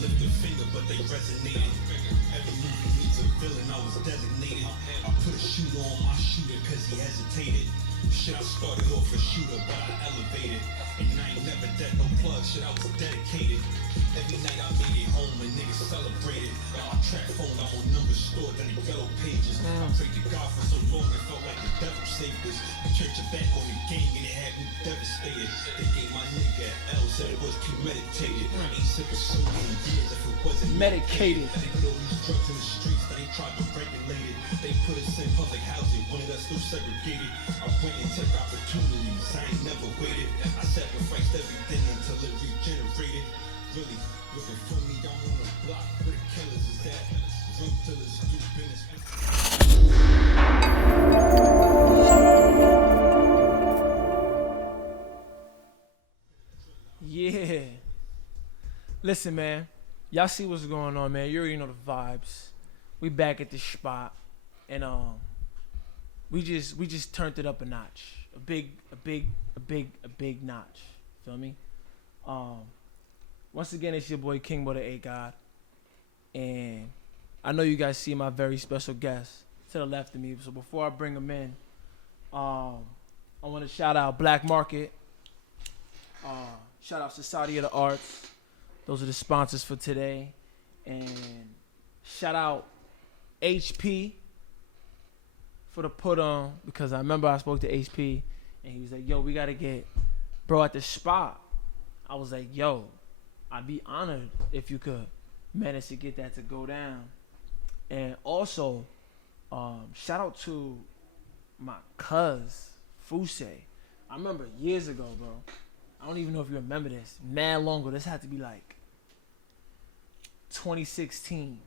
lift a finger, but they resonated. Every movie needs a villain, I was designated. I put a shooter on my shooter cause he hesitated. Shit, I started off a shooter, but I elevated. And I ain't never dead, no plug, shit, I was dedicated. Every night I made it home and niggas celebrated. Got my track phone, I'm on numbers stored on the yellow pages. I prayed to God for so long, it felt like the devil saved us. I turned your back on the gang and it had me devastated. They gave my nigga L, said it was premeditated. I ain't sipping soda in years if it wasn't medicated. They put all these drugs in the streets, they tried to regulate it. They put us in public housing, wanted us still segregated. I went and took opportunities, I ain't never waited. I sacrificed everything until it regenerated. Really, looking for me, I'm on the block where the killers is at. Drug dealers do business. Yeah. Listen, man. Y'all see what's going on, man. You already know the vibes. We back at the spot. And we just turned it up a notch. A big notch. Feel me? Once again, it's your boy King Boy the A God. And I know you guys see my very special guest to the left of me. So before I bring him in, I want to shout out Black Market. Shout out Society of the Arts. Those are the sponsors for today. And shout out HP for the put on, because I remember I spoke to HP and he was like, yo, we got to get bro at the spot. I was like, yo, I'd be honored if you could manage to get that to go down. And also, shout out to my cuz, Fuse. I remember years ago, bro. I don't even know if you remember this. Mad long ago. This had to be like 2016.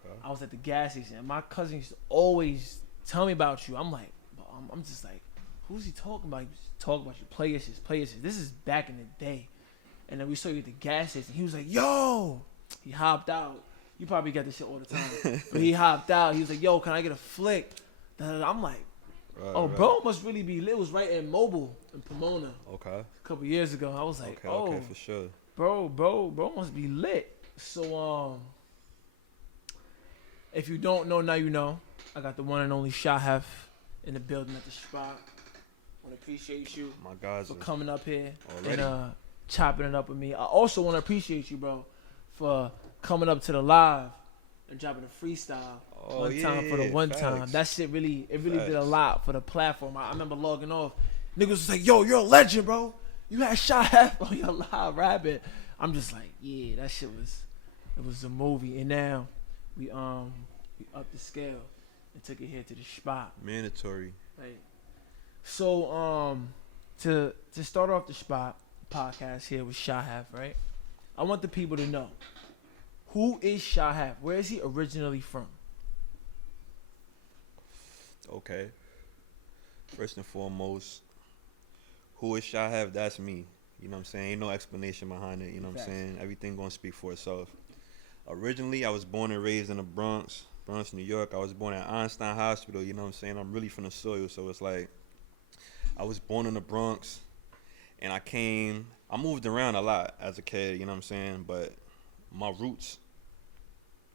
Okay. I was at the gas station, and my cousin used to always tell me about you. I'm like, I'm just like, who's he talking about? He was talking about you. Play your shit. This is back in the day. And then we saw you at the gas station. He was like, yo. He hopped out. You probably get this shit all the time. But he hopped out. He was like, yo, can I get a flick? I'm like, bro must really be lit. It was right in Mobile in Pomona. Okay. A couple years ago. I was like, okay, for sure. Bro must be lit. So, if you don't know, now you know. I got the one and only Sha Hef in the building at the spot. Want to appreciate you for coming up here and chopping it up with me. I also want to appreciate you, bro, for coming up to the live and dropping a freestyle time for the one facts. time. That shit really did a lot for the platform. I remember logging off. Niggas was like, yo, you're a legend, bro. You had Sha Hef on your live rapping. I'm just like, yeah, that shit was a movie. And now we upped the scale and took it here to the spot. Mandatory. Right. So to start off the spot podcast here with Sha Hef, right? I want the people to know, who is Sha Hef? Where is he originally from? Okay. First and foremost, who is Sha Hef? That's me. You know what I'm saying? Ain't no explanation behind it. You know what I'm saying? Everything gonna speak for itself. Originally, I was born and raised in the Bronx, New York. I was born at Einstein Hospital. You know what I'm saying? I'm really from the soil, so it's like I was born in the Bronx, and I moved around a lot as a kid. You know what I'm saying? But my roots,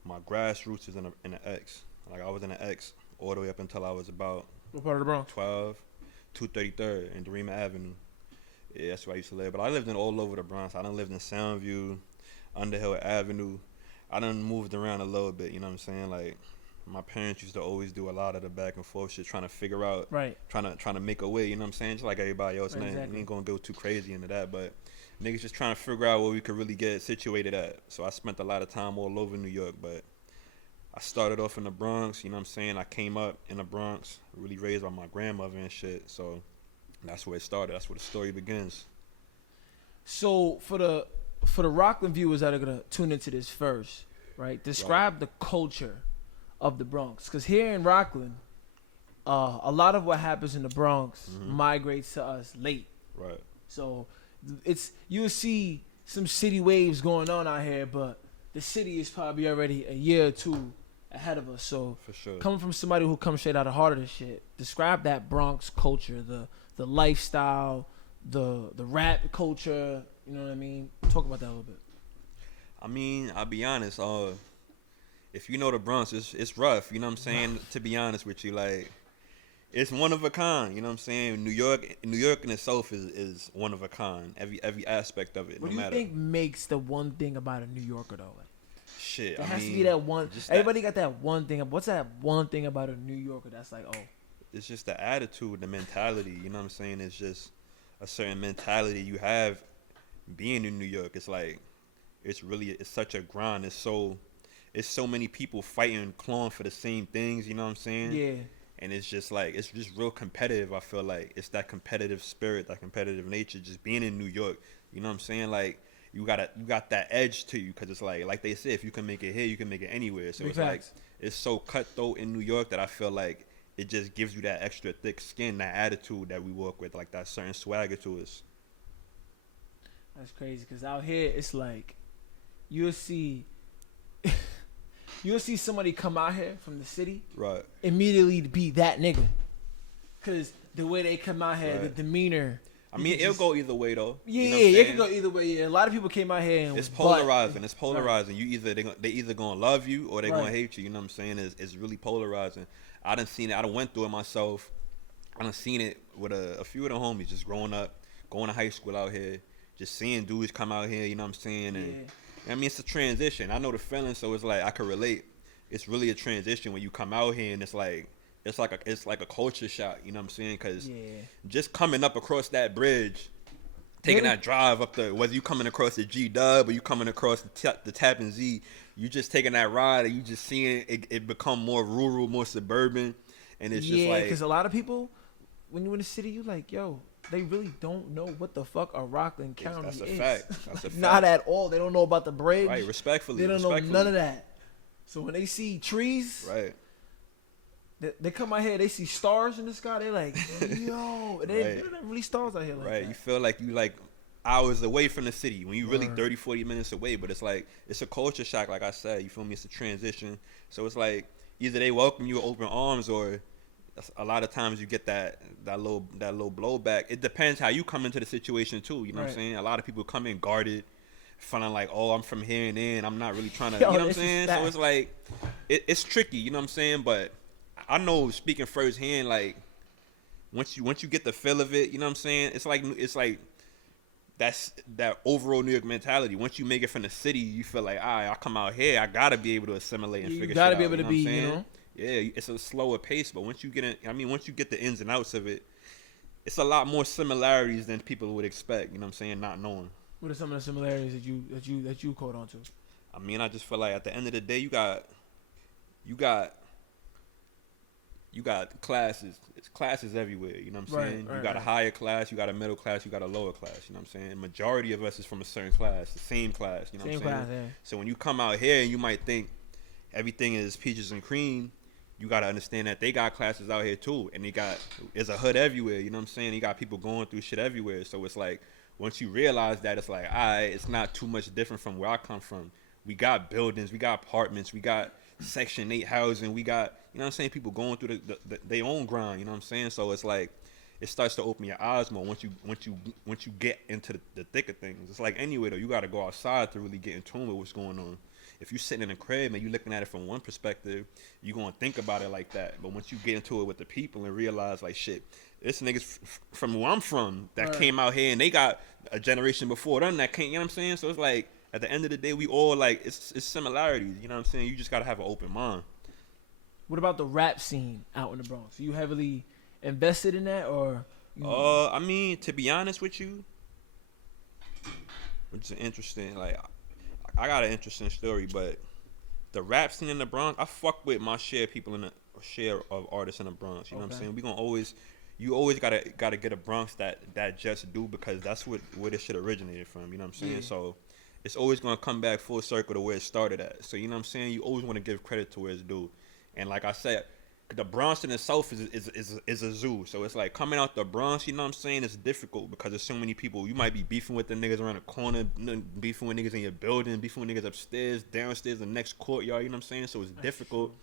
my grassroots is in the X. Like I was in the X all the way up until I was about What part of the Bronx? 12, 233rd and Dorima Avenue. Yeah, that's where I used to live. But I lived in all over the Bronx. I done lived in Soundview, Underhill Avenue. I done moved around a little bit, you know what I'm saying? Like, my parents used to always do a lot of the back and forth shit, trying to figure out, trying to make a way, you know what I'm saying? Just like everybody else. Right, exactly. We ain't gonna go too crazy into that, but niggas just trying to figure out where we could really get situated at. So I spent a lot of time all over New York, but I started off in the Bronx, you know what I'm saying? I came up in the Bronx, really raised by my grandmother and shit, so that's where it started. That's where the story begins. So for the Rockland viewers that are gonna tune into this first, right? Describe the culture of the Bronx, because here in Rockland, a lot of what happens in the Bronx migrates to us late. Right. So you'll see some city waves going on out here, but the city is probably already a year or two ahead of us. So for sure, coming from somebody who comes straight out of the heart of this shit, describe that Bronx culture, the lifestyle, the rap culture. You know what I mean? Talk about that a little bit. I mean, I'll be honest. If you know the Bronx, it's rough. You know what I'm saying? To be honest with you, like, it's one of a kind. You know what I'm saying? New York in itself is one of a kind. Every aspect of it. What no do you matter. think makes the one thing about a New Yorker though? Like, Shit. there I has mean, to be that one. just Everybody got that one thing. What's that one thing about a New Yorker that's like, oh, It's just the attitude, the mentality. You know what I'm saying? It's just a certain mentality you have being in New York. It's like it's such a grind. It's so many people fighting, clawing for the same things. You know what I'm saying? yeah, And it's just like it's just real competitive. I feel like it's that competitive spirit, that competitive nature. Just being in New York. You know what I'm saying? Like you got that edge to you because it's like they said, if you can make it here, you can make it anywhere. So Big it's like facts. it's so cutthroat in New York that I feel like it just gives you that extra thick skin, that attitude that we work with, like that certain swagger to us. that's crazy. Cause out here it's like you'll see somebody come out here from the city Right. immediately to be that nigga. Cause the way they come out here, the Right. demeanor. I mean, it'll go either way though. Yeah, You know what I'm it saying? can go either way. Yeah, a lot of people came out here and It's was polarizing. It's Right. polarizing. They either gonna love you or they Right. gonna hate you. You know what I'm saying? It's really polarizing. I done seen it. I done went through it myself. I done seen it with a few of the homies just growing up, going to high school out here, just seeing dudes come out here. You know what I'm saying? And I mean, it's a transition. I know the feeling, so it's like I can relate. It's really a transition when you come out here and it's like a culture shock. You know what I'm saying? Because just coming up across that bridge. Taking that drive up the, whether you coming across the G-Dub or you coming across the Tappan Zee, you just taking that ride and you just seeing it become more rural, more suburban, and it's just like, because a lot of people, when you're in the city, you like, yo, they really don't know what the fuck a Rockland County that's a is. fact. That's a fact. Not at all. They don't know about the bridge. Right, respectfully. They don't know none of that. So when they see trees, Right. they come out here, they see stars in the sky, they're like, yo, they're not really stars out here like Right. that. You feel like you like hours away from the city when you really 30, 40 minutes away, but it's like, it's a culture shock, like I said, you feel me? It's a transition. So it's like, either they welcome you with open arms or a lot of times you get that little blowback. It depends how you come into the situation too, you know what I'm saying? A lot of people come in guarded, feeling like, oh, I'm from here and there, and I'm not really trying to, you know what I'm saying? So it's like, it's tricky, you know what I'm saying? But I know, speaking firsthand, like once you get the feel of it, you know what I'm saying? It's like that's that overall New York mentality. Once you make it from the city, you feel like, all right, I come out here, I gotta be able to assimilate and figure shit out. You gotta be able to be, you you know? know. Yeah, it's a slower pace, but once you get the ins and outs of it, it's a lot more similarities than people would expect. You know what I'm saying? Not knowing. What are some of the similarities that you caught on to? I mean, I just feel like at the end of the day, you got classes. It's classes everywhere. You know what I'm saying? You got a higher class, you got a middle class, you got a lower class. You know what I'm saying? Majority of us is from a certain class, the same class. You know what I'm saying? Class, yeah. So when you come out here, and you might think everything is peaches and cream. You gotta understand that they got classes out here too, and there's a hood everywhere. You know what I'm saying? You got people going through shit everywhere. So it's like once you realize that, it's like, all right, it's not too much different from where I come from. We got buildings, we got apartments, we got Section 8 housing, we got, you know what I'm saying, people going through their own grind. You know what I'm saying? So it's like it starts to open your eyes more once you get into the thick of things. It's like anyway though, you gotta go outside to really get in tune with what's going on. If you're sitting in a crib and you're looking at it from one perspective, you're going to think about it like that. But once you get into it with the people and realize, like, shit, this nigga's from where I'm from that came out here and they got a generation before them that came, you know what I'm saying? So it's like, at the end of the day, we all, like, it's similarities, you know what I'm saying? You just got to have an open mind. What about the rap scene out in the Bronx? Are you heavily invested in that or? I mean, to be honest with you, which is interesting, like, I got an interesting story, but the rap scene in the Bronx, I fuck with my share of artists in the Bronx. You know what I'm saying? You always gotta get a Bronx that just do, because that's where this shit originated from. You know what I'm saying? Yeah. So it's always gonna come back full circle to where it started at. So you know what I'm saying? You always want to give credit to where it's due. And like I said, the Bronx in itself is a zoo. So it's like coming out the Bronx, you know what I'm saying? It's difficult because there's so many people. You might be beefing with the niggas around the corner, beefing with niggas in your building, beefing with niggas upstairs, downstairs, the next courtyard, you know what I'm saying? So it's difficult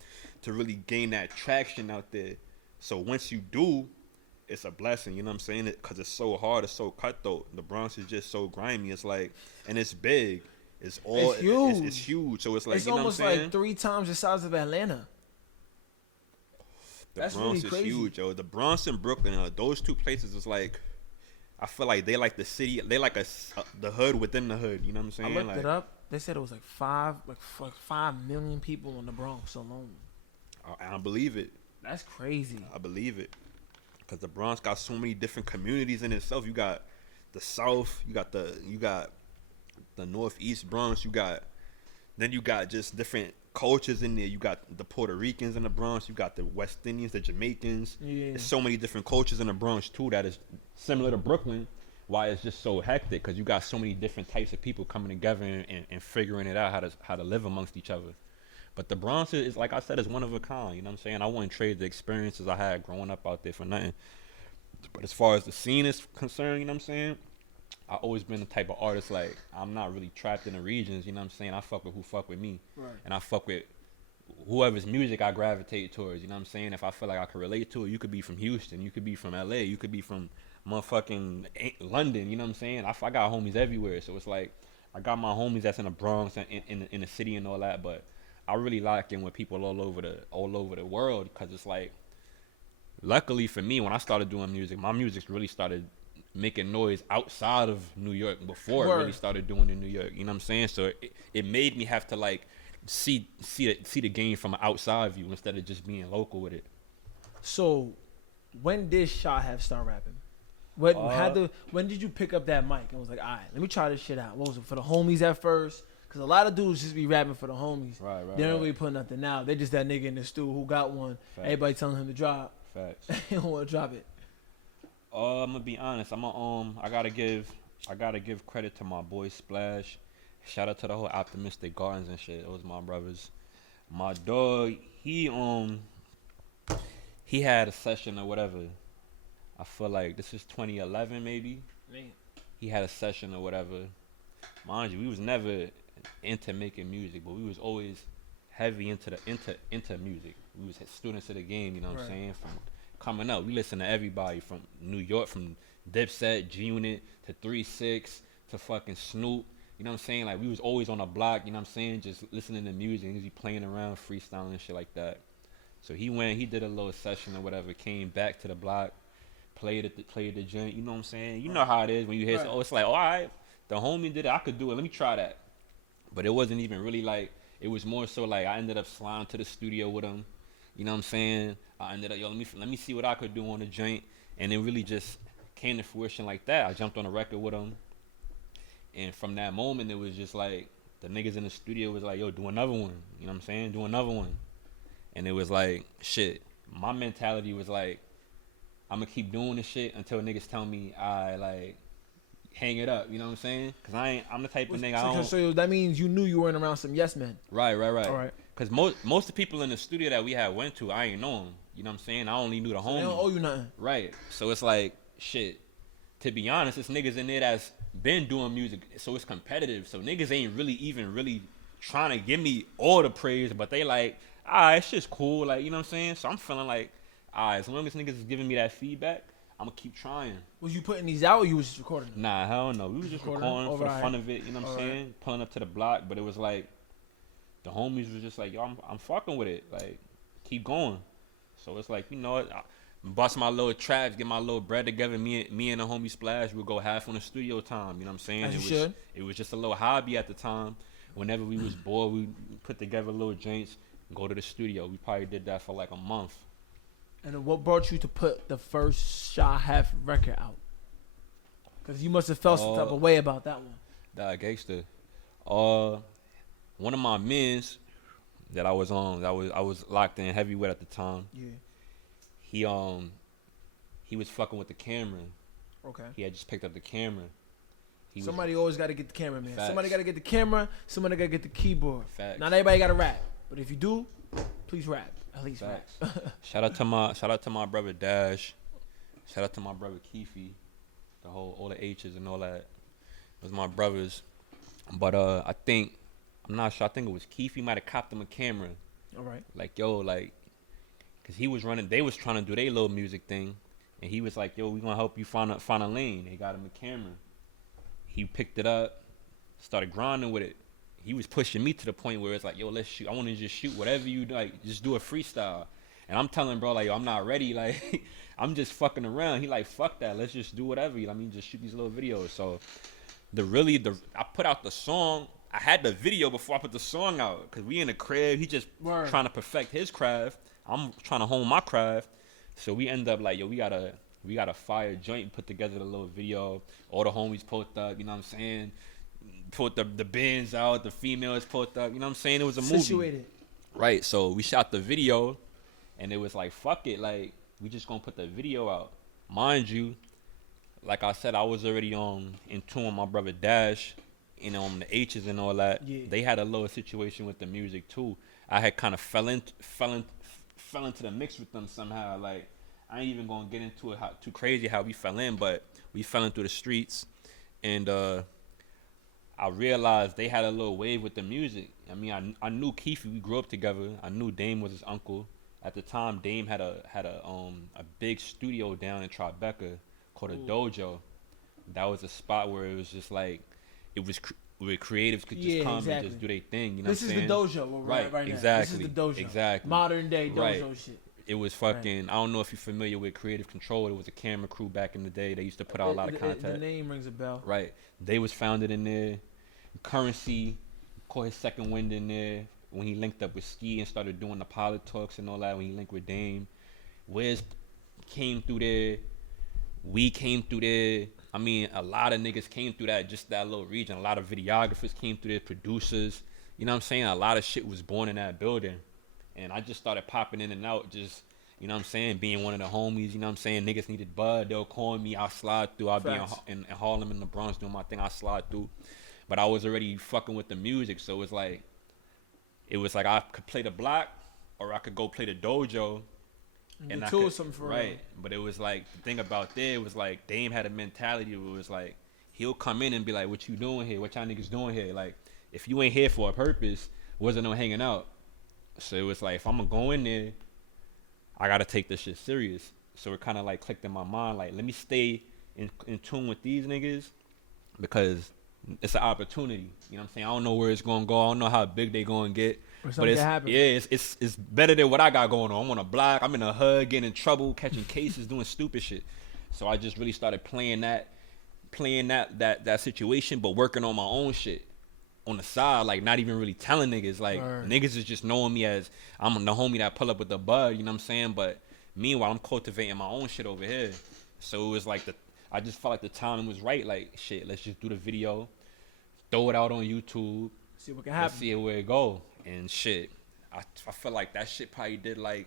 to really gain that traction out there. So once you do, it's a blessing, you know what I'm saying? Because it's so hard, it's so cutthroat. The Bronx is just so grimy. It's like, and it's big. It's all It's huge. It's huge. So it's like, It's you know almost what I'm saying? like 3 times the size of Atlanta. The That's Bronx really is crazy. huge, yo. The Bronx and Brooklyn, those two places is like, I feel like they like the city. They like the hood within the hood. You know what I'm saying? I looked like, it up. They said it was like 5 million people in the Bronx alone. I believe it. That's crazy. I believe it. Because the Bronx got so many different communities in itself. You got the South. You got the Northeast Bronx. You got just different cultures in there. You got the Puerto Ricans in the Bronx. You got the West Indians, the Jamaicans. Yeah. There's so many different cultures in the Bronx too that is similar to Brooklyn. Why it's just so hectic? Because you got so many different types of people coming together and figuring it out how to live amongst each other. But the Bronx is, like I said, is one of a kind. You know what I'm saying? I wouldn't trade the experiences I had growing up out there for nothing. But as far as the scene is concerned, you know what I'm saying? I always been the type of artist, like, I'm not really trapped in the regions, you know what I'm saying? I fuck with who fuck with me. Right. And I fuck with whoever's music I gravitate towards, you know what I'm saying? If I feel like I can relate to it, you could be from Houston, you could be from LA, you could be from motherfucking London, you know what I'm saying? I got homies everywhere, so it's like, I got my homies that's in the Bronx and in the city and all that, but I really lock in with people all over the world, because it's like, luckily for me, when I started doing music, my music really started making noise outside of New York before it really started doing in New York. You know what I'm saying? So it made me have to like see the game from an outside view instead of just being local with it. So, when did Sha Hef start rapping? When did you pick up that mic and was like, all right, let me try this shit out? What was it, for the homies at first? Because a lot of dudes just be rapping for the homies. Right. They don't really put nothing out. They just that nigga in the stew who got one. Facts. Everybody telling him to drop. Facts. He don't want to drop it. I'm gonna be honest. I gotta give credit to my boy Splash. Shout out to the whole Optimistic Gardens and shit. Those my brothers. My dog, he had a session or whatever. I feel like this is 2011 maybe. Man. He had a session or whatever. Mind you, we was never into making music, but we was always heavy into music. We was students of the game, you know what I'm saying? From coming up, we listened to everybody from New York, from Dipset, G-Unit, to 3-6, to fucking Snoop. You know what I'm saying? Like, we was always on the block, you know what I'm saying? Just listening to music, and he was playing around, freestyling and shit like that. So he did a little session or whatever, came back to the block, played the joint, you know what I'm saying? You know how it is when you hear, it's like, all right, the homie did it, I could do it, let me try that. But it wasn't even really like, it was more so like I ended up sliding to the studio with him. You know what I'm saying? I ended up, let me see what I could do on the joint. And it really just came to fruition like that. I jumped on a record with him. And from that moment, it was just like, the niggas in the studio was like, yo, do another one. You know what I'm saying? Do another one. And it was like, shit. My mentality was like, I'm going to keep doing this shit until niggas tell me I, like, hang it up. You know what I'm saying? Because I'm the type of nigga, So that means you knew you weren't around some yes men. Right. All right. Because most of the people in the studio that we had went to, I ain't know them. You know what I'm saying? I only knew the homies. They don't owe you nothing. Right. So it's like, shit. To be honest, it's niggas in there that's been doing music, so it's competitive. So niggas ain't really trying to give me all the praise, but they like, it's just cool. Like, you know what I'm saying? So I'm feeling like, as long as niggas is giving me that feedback, I'm going to keep trying. Was you putting these out or you was just recording them? Nah, hell no. We was just recording for the fun of it, you know what I'm saying? Pulling up to the block, but it was like, the homies was just like, yo, I'm fucking with it. Like, keep going. So it's like, you know what? Bust my little traps, get my little bread together. Me and the homie Splash would go half on the studio time. You know what I'm saying? It was just a little hobby at the time. Whenever we was bored, we put together little joints and go to the studio. We probably did that for like a month. And what brought you to put the first Sha Hef record out? Because you must have felt some type of way about that one. That gangster. One of my mens that I was on, I was locked in heavyweight at the time. Yeah. He was fucking with the camera. Okay. He had just picked up the camera. Somebody always got to get the camera, man. Facts. Somebody got to get the camera. Somebody got to get the keyboard. Facts. Not everybody got to rap, but if you do, please rap. At least Facts. rap. Shout out to my brother Dash. Shout out to my brother Keefy. All the H's and all that. Those my brothers. But I'm not sure. I think it was Keefy might have copped him a camera. All right. Like, yo, like, cause he was running. They was trying to do their little music thing, and he was like, yo, we gonna help you find a lane. They got him a camera. He picked it up, started grinding with it. he was pushing me to the point where it's like, yo, let's shoot. I want to just shoot whatever you like, just do a freestyle. And I'm telling bro, like, yo, I'm not ready. Like, I'm just fucking around. He like, fuck that. Let's just do whatever. You know what I mean? Just shoot these little videos. So I put out the song. I had the video before I put the song out because we in the crib. He just trying to perfect his craft. I'm trying to hone my craft. So we end up like, yo, we got a fire joint, put together the little video. All the homies pulled up, you know what I'm saying? Put the bins out, the females pulled up, you know what I'm saying? It was a movie. Situated. Right, so we shot the video, and it was like, fuck it, like, we just gonna put the video out. Mind you, like I said, I was already in tune with my brother Dash, you know, the H's and all that. Yeah. They had a little situation with the music too. I had kind of fell into the mix with them somehow. Like, I ain't even gonna get into it too crazy how we fell in, but we fell into the streets, and I realized they had a little wave with the music. I mean, I knew Keefe. We grew up together. I knew Dame was his uncle. At the time, Dame had a big studio down in Tribeca called a Dojo. That was a spot where it was just like, where creatives could just come and just do their thing. You know this what I'm saying? This is the dojo right now. Exactly. This is the dojo. Exactly. Modern day dojo shit. It was fucking, I don't know if you're familiar with Creative Control. It was a camera crew back in the day. They used to put out a lot of content. The name rings a bell. Right. They was founded in there. Currency caught his second wind in there when he linked up with Ski and started doing the pilot talks and all that when he linked with Dame. Wiz came through there. We came through there. I mean, a lot of niggas came through that little region. A lot of videographers came through there, producers. You know what I'm saying? A lot of shit was born in that building. And I just started popping in and out, just, you know what I'm saying, being one of the homies, you know what I'm saying? Niggas needed bud, they'll call me, I'll slide through. I'll be in Harlem in the Bronx doing my thing, I'll slide through. But I was already fucking with the music, so it was like I could play the block or I could go play the dojo. And I could, something for real. But it was like, the thing about there, it was like, Dame had a mentality where it was like, he'll come in and be like, what you doing here? What y'all niggas doing here? Like, if you ain't here for a purpose, wasn't no hanging out. So it was like, if I'm gonna go in there, I gotta take this shit serious. So it kind of like clicked in my mind, like, let me stay in tune with these niggas because it's an opportunity. You know what I'm saying? I don't know where it's gonna go. I don't know how big they gonna get. But it's better than what I got going on. I'm on a block. I'm in a hood, getting in trouble, catching cases, doing stupid shit. So I just really started playing that situation, but working on my own shit on the side, like not even really telling niggas. Like niggas is just knowing me as I'm the homie that pull up with the bud. You know what I'm saying? But meanwhile, I'm cultivating my own shit over here. So it was like I just felt like the timing was right. Like shit, let's just do the video, throw it out on YouTube, see what can happen, see where it go. And shit, I feel like that shit probably did like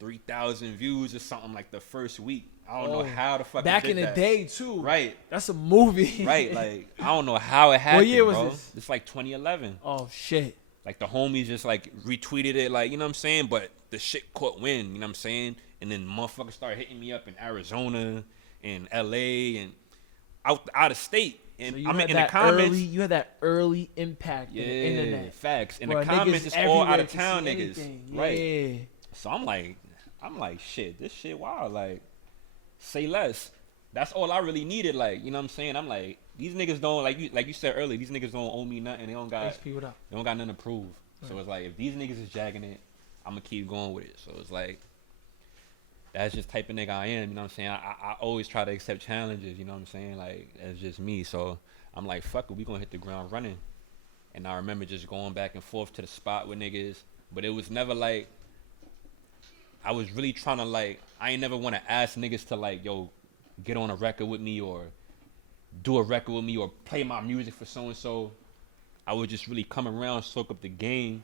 3,000 views or something like the first week. I don't know how the fuck back it did in the that. Day too. Right. That's a movie. Right. Like I don't know how it happened. What year was bro. this? It's like 2011. Oh shit. Like the homies just like retweeted it, like, you know what I'm saying? But the shit caught wind, you know what I'm saying? And then motherfuckers started hitting me up in Arizona and LA and out of state. And So I'm in the comments. You had that early impact in the internet. Facts. In Bro, the comments, it's all out of town niggas. Anything. Right. Yeah. So I'm like, shit, this shit wild. Like, say less. That's all I really needed. Like, you know what I'm saying? I'm like, these niggas don't, like you said earlier, these niggas don't owe me nothing. They don't got nothing to prove. So it's like, if these niggas is jagging it, I'm gonna keep going with it. So it's like, that's just type of nigga I am, you know what I'm saying? I always try to accept challenges, you know what I'm saying? Like, that's just me. So I'm like, fuck it, we gonna hit the ground running. And I remember just going back and forth to the spot with niggas. But it was never like, I was really trying to like, I ain't never want to ask niggas to like, yo, get on a record with me or do a record with me or play my music for so-and-so. I would just really come around, soak up the game,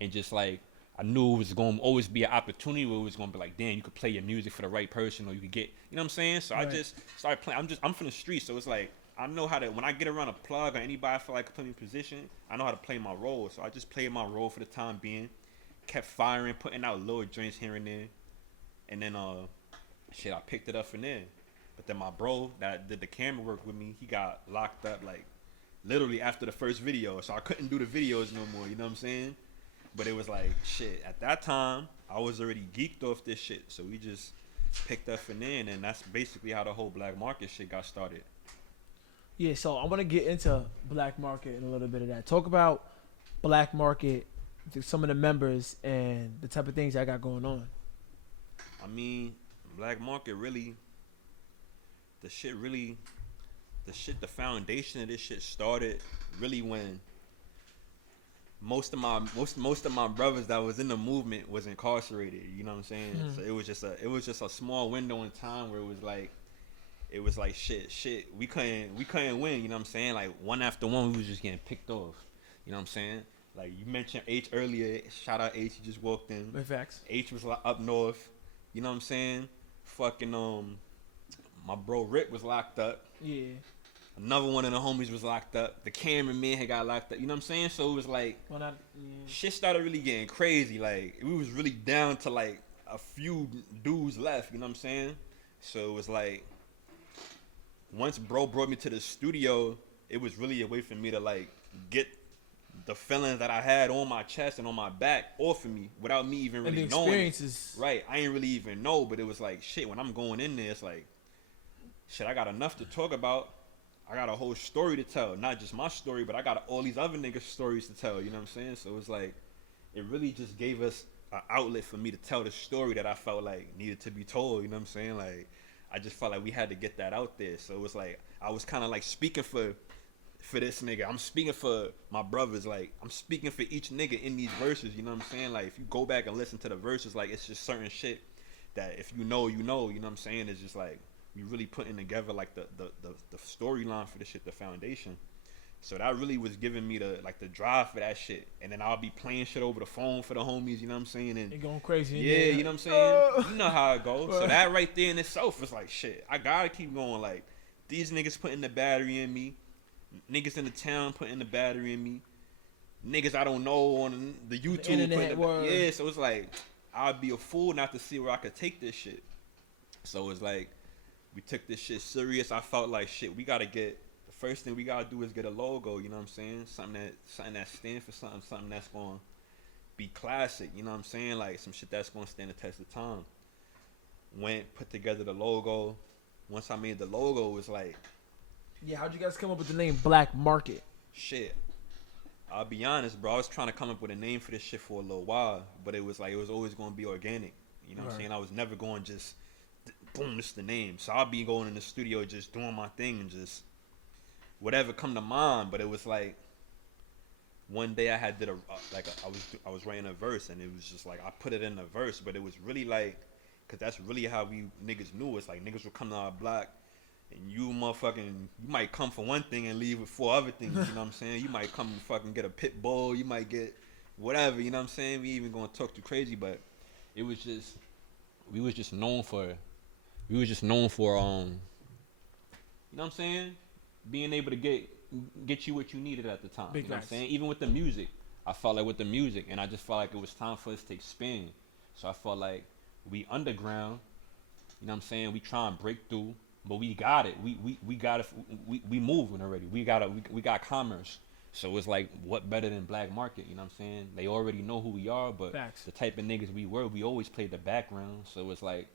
and just like, I knew it was going to always be an opportunity where it was going to be like, damn, you could play your music for the right person or you could get, you know what I'm saying? So I just started playing. I'm from the street, so it's like, I know how to, when I get around a plug or anybody I feel like put me in position, I know how to play my role. So I just played my role for the time being, kept firing, putting out little joints here and there. And then, shit, I picked it up from there. But then my bro that did the camera work with me, he got locked up like literally after the first video. So I couldn't do the videos no more, you know what I'm saying? But it was like, shit, at that time, I was already geeked off this shit. So we just picked up from there, and that's basically how the whole black market shit got started. Yeah, so I want to get into Black Market and a little bit of that. Talk about Black Market, some of the members, and the type of things I got going on. I mean, Black Market really, the foundation of this shit started really when most of my brothers that was in the movement was incarcerated. You know what I'm saying? Mm-hmm. So it was just a small window in time where it was like shit. We couldn't win. You know what I'm saying? Like one after one, we was just getting picked off. You know what I'm saying? Like you mentioned H earlier. Shout out H. He just walked in. Big facts. H was up north. You know what I'm saying? Fucking my bro Rick was locked up. Yeah. Another one of the homies was locked up. The cameraman had got locked up. You know what I'm saying? So it was like shit started really getting crazy. Like we was really down to like a few dudes left. You know what I'm saying? So it was like once bro brought me to the studio, it was really a way for me to like get the feelings that I had on my chest and on my back off of me without me even really and the knowing. Experiences. Right. I ain't really even know, but it was like shit when I'm going in there, it's like shit, I got enough to talk about. I got a whole story to tell. Not just my story, but I got all these other niggas' stories to tell. You know what I'm saying? So it's like, it really just gave us an outlet for me to tell the story that I felt like needed to be told. You know what I'm saying? Like, I just felt like we had to get that out there. So it was like, I was kind of like speaking for this nigga. I'm speaking for my brothers. Like, I'm speaking for each nigga in these verses. You know what I'm saying? Like, if you go back and listen to the verses, like, it's just certain shit that if you know, you know. You know what I'm saying? It's just like, we really putting together like the storyline for the shit, the foundation. So that really was giving me the drive for that shit. And then I'll be playing shit over the phone for the homies, you know what I'm saying? And going crazy. Yeah, you know what I'm saying? You know how it goes. So that right there in itself was like shit. I gotta keep going. Like these niggas putting the battery in me, niggas in the town putting the battery in me, niggas I don't know on the YouTube the internet, yeah. So it's like I'd be a fool not to see where I could take this shit. So it's like we took this shit serious. I felt like shit. We gotta get the first thing we gotta do is get a logo. You know what I'm saying? Something that stands for something that's gonna be classic. You know what I'm saying? Like some shit that's gonna stand the test of time. Went put together the logo. Once I made the logo, it was like, yeah. How'd you guys come up with the name Black Market? Shit. I'll be honest, bro. I was trying to come up with a name for this shit for a little while, but it was like it was always gonna be organic. You know what I'm saying? I was never going just boom, this is the name. So I'll be going in the studio just doing my thing and just whatever come to mind. But it was like one day I had I was writing a verse and it was just like I put it in the verse, but it was really like, cause that's really how we niggas knew. It's like niggas would come to our block and you might come for one thing and leave with 4 other things. You know what I'm saying? You might come and fucking get a pit bull. You might get whatever. You know what I'm saying? We even gonna talk too crazy, but it was just we was just known for. You know what I'm saying? Being able to get you what you needed at the time. Big you know what I'm saying? Even with the music. I felt like with the music and I just felt like it was time for us to expand. So I felt like we underground, you know what I'm saying? We try and break through, but we got it. We got it. We moving already. We got commerce. So it's like, what better than Black Market? You know what I'm saying? They already know who we are, but Facts. The type of niggas we always played the background. So it's like,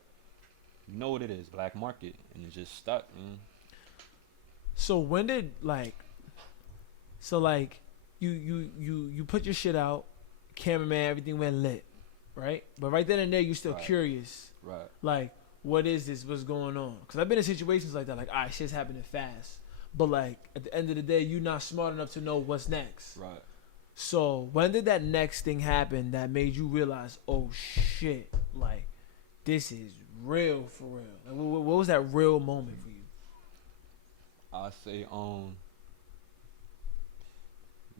you know what it is, Black Market, and it just stuck, man. So when did you put your shit out, cameraman, everything went lit, right? But right then and there, you still curious, right? Like, what is this? What's going on? Because I've been in situations like that, like, shit's happening fast, but like at the end of the day, you're not smart enough to know what's next, right? So when did that next thing happen that made you realize, oh shit, like this is real for real? Like, what was that real moment for you? I say,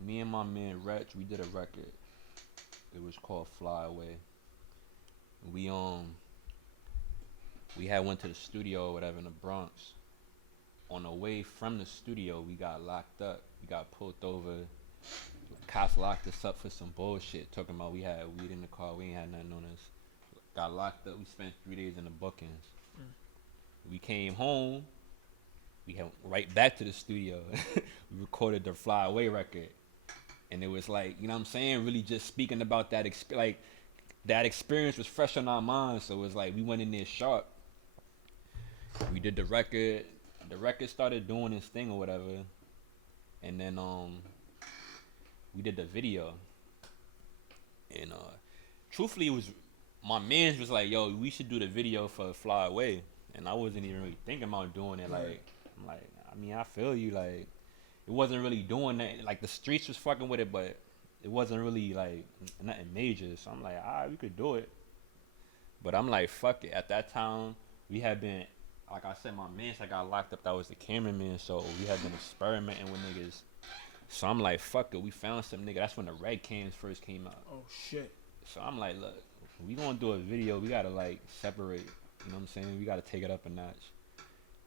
me and my man Retch, we did a record. It was called Fly Away. We had went to the studio or whatever in the Bronx. On the way from the studio, we got locked up. We got pulled over. Cops locked us up for some bullshit, talking about we had weed in the car. We ain't had nothing on us. Got locked up. We spent 3 days in the bookings. We came home. We went right back to the studio. We recorded the Fly Away record. And it was like, you know what I'm saying? Really just speaking about that that experience was fresh on our minds. So it was like we went in there sharp. We did the record. the record started doing its thing or whatever, and then we did the video, and truthfully, it was my man's was like, yo, we should do the video for Fly Away, and I wasn't even really thinking about doing it. Like, I'm like, I mean, I feel you. Like, it wasn't really doing that. Like, the streets was fucking with it, but it wasn't really like nothing major. So I'm like, all right, we could do it. But I'm like, fuck it. At that time, we had been, like I said, my man I got locked up. That was the cameraman, so we had been experimenting with niggas. So I'm like, fuck it. We found some nigga. That's when the red cams first came out. Oh shit. So I'm like, look, if we gonna do a video, we gotta like separate. You know what I'm saying? We gotta take it up a notch.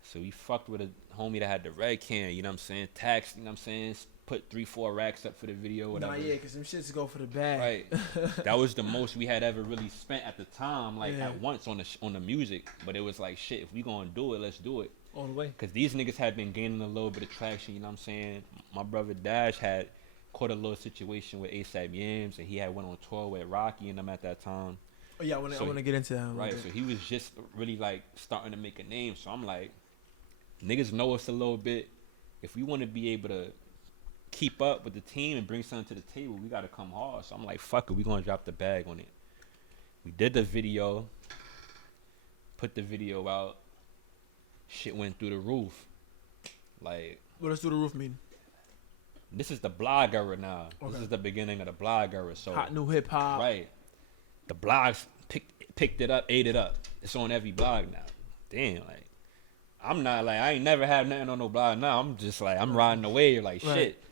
So we fucked with a homie that had the red can. You know what I'm saying? Tax. You know what I'm saying? Put 3-4 racks up for the video, whatever. Nah, yeah, because them shits go for the bag. Right. That was the most we had ever really spent at the time, like Yeah. at once on the music. But it was like, shit, if we gonna do it, let's do it. All the way. Because these niggas had been gaining a little bit of traction, you know what I'm saying? My brother Dash had caught a little situation with ASAP Yams, and he had went on tour with Rocky and them at that time. Oh yeah, I want to get into that. Right, so he was just really like starting to make a name. So I'm like, niggas know us a little bit. If we want to be able to keep up with the team and bring something to the table, we got to come hard. So I'm like, fuck it, we going to drop the bag on it. We did the video, put the video out. Shit went through the roof. Like, what does through the roof mean? This is the blog era now. Okay. This is the beginning of the blog era. So Hot new hip hop. right. The blogs picked it up, ate it up. It's on every blog now. Damn, like, I'm not like, I ain't never had nothing on no blog now. I'm just like, I'm riding the wave like shit.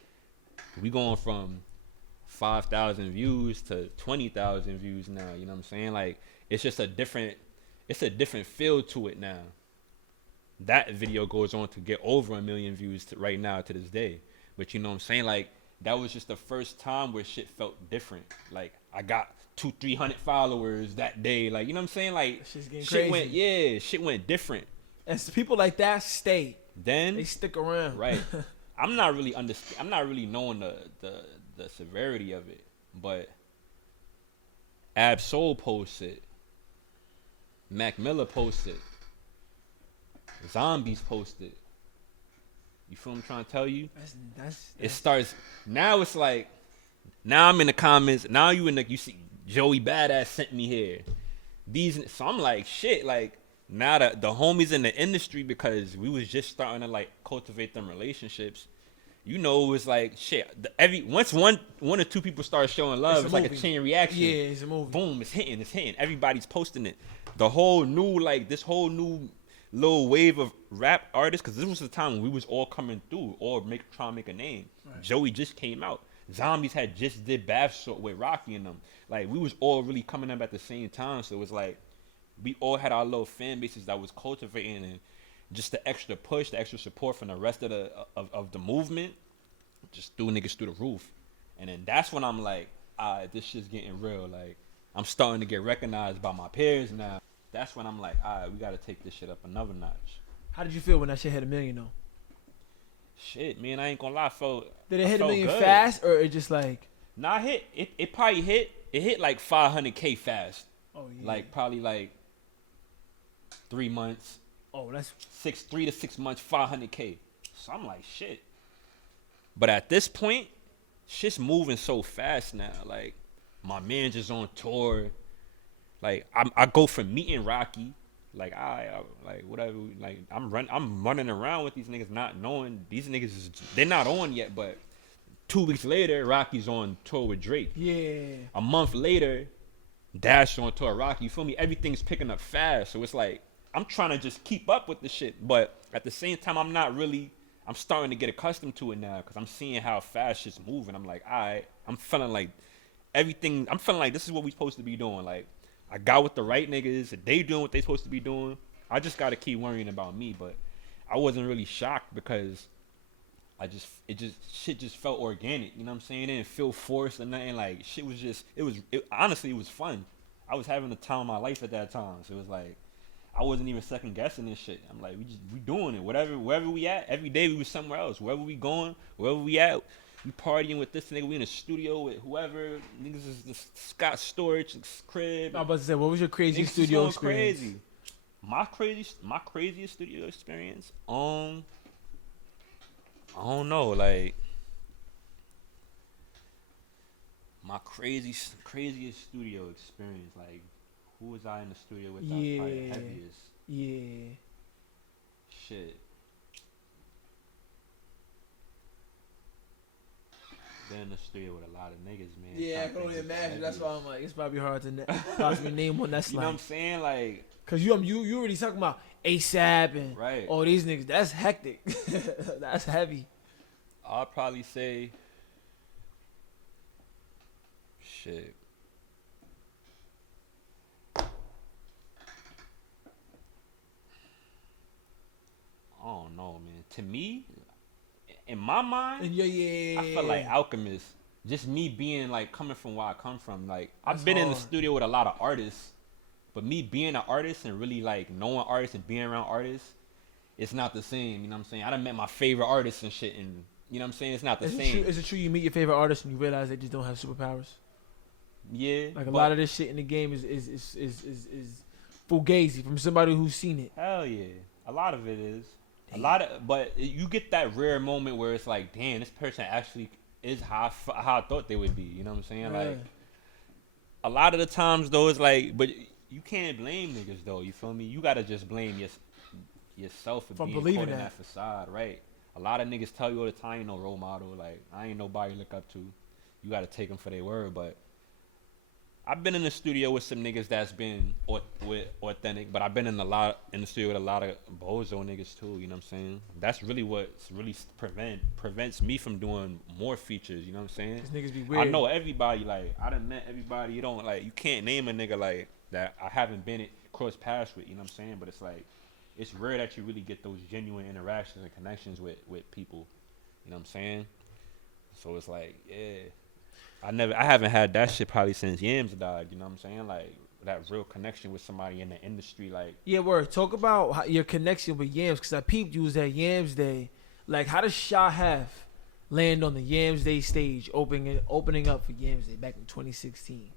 We going from 5,000 views to 20,000 views now. You know what I'm saying? Like, it's just a different feel to it now. That video goes on to get over 1 million views right now to this day. But you know what I'm saying? Like, that was just the first time where shit felt different. Like, I got 200-300 followers that day. Like, you know what I'm saying? Like, shit went different. And people like that stay. Then they stick around. Right. I'm not really knowing the severity of it. But Ab Soul posted. Mac Miller posted. Zombies posted. You feel what I'm trying to tell you? That's it starts now. It's like now I'm in the comments. Now you see Joey Badass sent me here. So I'm like shit. Like now the homies in the industry, because we was just starting to like cultivate them relationships. You know, it was like shit. Once one or two people start showing love, it's like a chain reaction. Yeah, it's a movie. Boom, it's hitting. Everybody's posting it. The whole new little wave of rap artists, because this was the time when we was all coming through, or trying to make a name. Right. Joey just came out. Zombies had just did Bath Salt with Rocky and them. Like, we was all really coming up at the same time, so it was like we all had our little fan bases that was cultivating, and just the extra push, the extra support from the rest of the movement just threw niggas through the roof. And then that's when I'm like, this shit's getting real. Like, I'm starting to get recognized by my peers now. That's when I'm like, we gotta take this shit up another notch. How did you feel when that shit hit 1 million though? Shit, man, I ain't gonna lie, Did it hit 1 million fast, or it just like? Nah, it probably hit. It hit like 500K fast. Oh yeah. Like probably like 3 months. Oh, that's 3 to 6 months, 500K. So I'm like, shit. But at this point, shit's moving so fast now. Like, my man just on tour. Like, I go from meeting Rocky, like like whatever, like I'm running around with these niggas, not knowing these niggas they're not on yet. But 2 weeks later, Rocky's on tour with Drake. Yeah. A month later, Dash on tour with Rocky. You feel me? Everything's picking up fast, so it's like I'm trying to just keep up with the shit, but at the same time, I'm starting to get accustomed to it now because I'm seeing how fast shit's moving. I'm like, I'm feeling like this is what we supposed to be doing. Like, I got with the right niggas. They doing what they supposed to be doing. I just got to keep worrying about me. But I wasn't really shocked because shit just felt organic. You know what I'm saying? It didn't feel forced or nothing. Like, shit was just, honestly, it was fun. I was having the time of my life at that time. So it was like, I wasn't even second guessing this shit. I'm like, we doing it. Wherever we at, every day we was somewhere else. Wherever we going, wherever we at, we partying with this nigga. We in the studio with whoever. Niggas is the Scott Storage crib. I was about to say, what was your crazy studio experience? Crazy. my craziest studio experience. I don't know, like my craziest studio experience. Like, who was I in the studio with? That was probably the heaviest. Yeah. Shit. Been in the studio with a lot of niggas, man. Yeah, I can only imagine. That's why I'm like, it's probably hard to possibly name one that's you know what I'm saying? Like, cause you already talking about ASAP and right. all these niggas. That's hectic. That's heavy. I'll probably say, shit. I don't know, man. To me, in my mind, Yeah. I feel like Alchemist. Just me being like coming from where I come from. Like, That's I've been in the hard. studio with a lot of artists, but me being an artist and really like knowing artists and being around artists, it's not the same. You know what I'm saying? I done met my favorite artists and shit, and you know what I'm saying? It's not the same. Is it true you meet your favorite artist and you realize they just don't have superpowers? Yeah. Like a lot of this shit in the game is fugazi from somebody who's seen it. Hell yeah. A lot of it is. Damn. But you get that rare moment where it's like, damn, this person actually is how I thought they would be. You know what I'm saying? Yeah. Like, a lot of the times though, it's like, but you can't blame niggas though. You feel me? You gotta just blame yourself for being believing caught in that that facade, right? A lot of niggas tell you all the time, you know, role model. Like, I ain't nobody to look up to. You gotta take them for their word. But I've been in the studio with some niggas that's been authentic, but I've been in the studio with a lot of bozo niggas too. You know what I'm saying? That's really what's really prevents me from doing more features. You know what I'm saying? Cause niggas be weird. I know everybody. Like, I done met everybody. You can't name a nigga like that I haven't been cross paths with. You know what I'm saying? But it's like, it's rare that you really get those genuine interactions and connections with people. You know what I'm saying? So it's like, yeah. I haven't had that shit probably since Yams died, you know what I'm saying? Like, that real connection with somebody in the industry, like. Yeah, word. Talk about your connection with Yams, because I peeped you was at Yams Day. Like, how does Sha Hef land on the Yams Day stage, opening up for Yams Day back in 2016?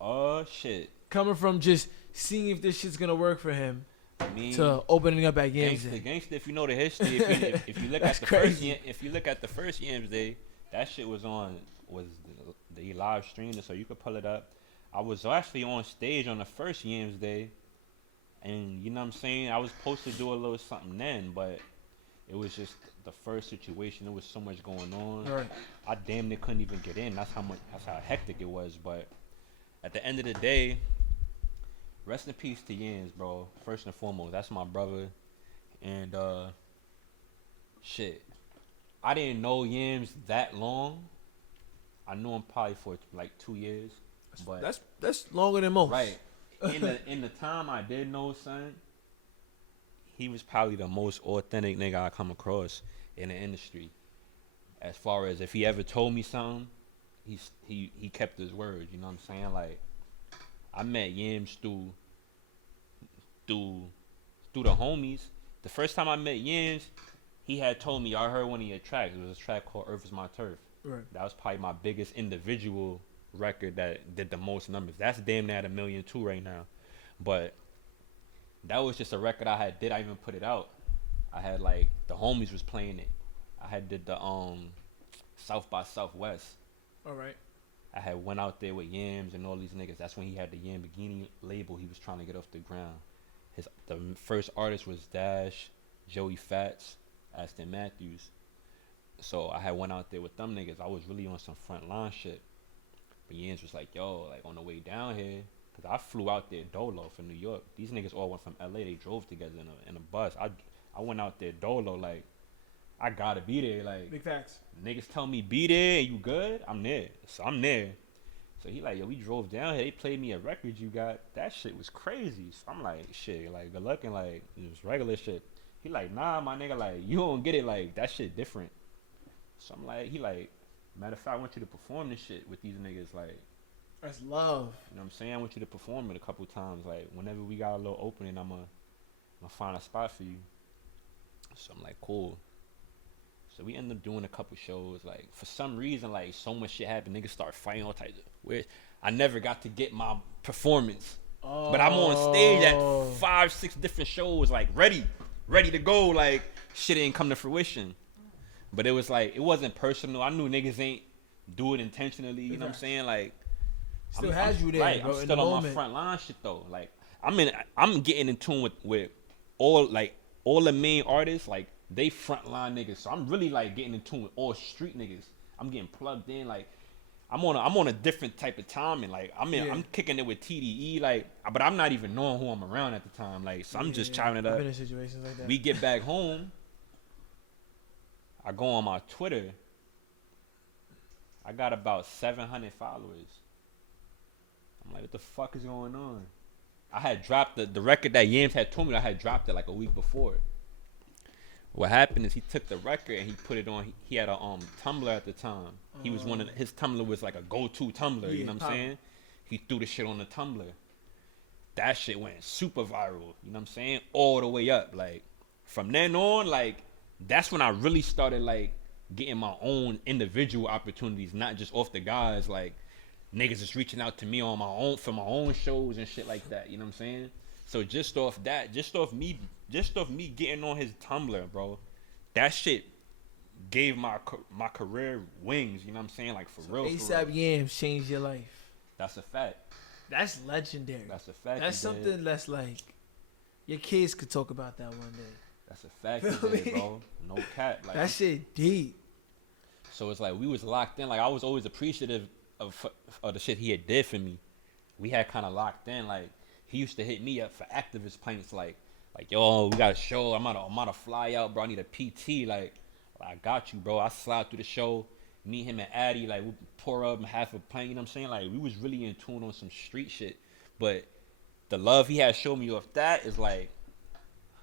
Oh, shit. Coming from just seeing if this shit's gonna work for him, I mean, to opening up at Yams Day. Gangsta, if you know the history, if you look at the first Yams Day, that shit was the live stream, so you could pull it up. I was actually on stage on the first Yams Day, and you know what I'm saying, I was supposed to do a little something then, but it was just the first situation. There was so much going on. Right. I damn near couldn't even get in. That's how hectic it was. But at the end of the day, rest in peace to Yams, bro. First and foremost, that's my brother. And shit, I didn't know Yams that long. I knew him probably for like 2 years, but that's longer than most. Right. In the time I did know, son, he was probably the most authentic nigga I come across in the industry. As far as if he ever told me something, he kept his word. You know what I'm saying? Like, I met Yams through the homies. The first time I met Yams, he had told me, I heard one of your tracks. It was a track called Earth Is My Turf. Right. That was probably my biggest individual record that did the most numbers. That's damn near at 1 million too right now. But that was just a record I even put it out. I had like the homies was playing it. I had did the South by Southwest. All right. I had went out there with Yams and all these niggas. That's when he had the Yambagini label he was trying to get off the ground. The first artist was Dash, Joey Fats, Aston Matthews. So I had went out there with them niggas. I was really on some front line shit. But Yams was like, yo, like on the way down here, because I flew out there dolo from New York. These niggas all went from LA. They drove together in a bus. I went out there dolo, like, I gotta be there. Like, Big facts. Niggas tell me be there and you good, I'm there. So I'm there. So he like, yo, we drove down here. They played me a record you got. That shit was crazy. So I'm like, shit, like, good looking, like, it was regular shit. He like, nah, my nigga, like, you don't get it, like, that shit different. So I'm like, he like, matter of fact, I want you to perform this shit with these niggas, like. That's love. You know what I'm saying? I want you to perform it a couple times. Like, whenever we got a little opening, I'm gonna find a spot for you. So I'm like, cool. So we end up doing a couple shows. Like, for some reason, like, so much shit happened. Niggas start fighting all types of weird. I never got to get my performance. But I'm on stage at 5-6 different shows, like ready to go. Like shit ain't come to fruition. But it was like, it wasn't personal. I knew niggas ain't do it intentionally. You know what I'm saying? Like, still has you there, right, bro, I'm in still the on moment. my front line shit though. Like, I'm getting in tune with all the main artists. Like, they front line niggas. So I'm really like getting in tune with all street niggas. I'm getting plugged in. Like, I'm on a different type of timing. Like, I'm kicking it with TDE. Like, but I'm not even knowing who I'm around at the time. Like, so I'm just chopping it up. I've been in situations like that. We get back home. I go on my Twitter. I got about 700 followers. I'm like, what the fuck is going on? I had dropped the record that Yams had told me. I had dropped it like a week before. What happened is he took the record and he put it on. He had a Tumblr at the time. He was his Tumblr was like a go-to Tumblr. You know what I'm saying? He threw the shit on the Tumblr. That shit went super viral. You know what I'm saying? All the way up. Like, from then on, like, that's when I really started like getting my own individual opportunities, not just off the guys. Like, niggas just reaching out to me on my own for my own shows and shit like that. You know what I'm saying? So just off me getting on his Tumblr, bro, that shit gave my career wings. You know what I'm saying? Like, for real. ASAP Yams changed your life. That's a fact. That's legendary. That's a fact. That's something that's like, your kids could talk about that one day. That's a fact, bro. No cap. Like, that shit deep. So it's like we was locked in. Like, I was always appreciative of the shit he had did for me. We had kind of locked in. Like, he used to hit me up for activist planks. Like, yo, we got a show. I'm out to fly out, bro. I need a PT. Like, I got you, bro. I slide through the show. Me, him, and Addy, like, we pour up half a plank. You know what I'm saying? Like, we was really in tune on some street shit. But the love he had showed me off that is like,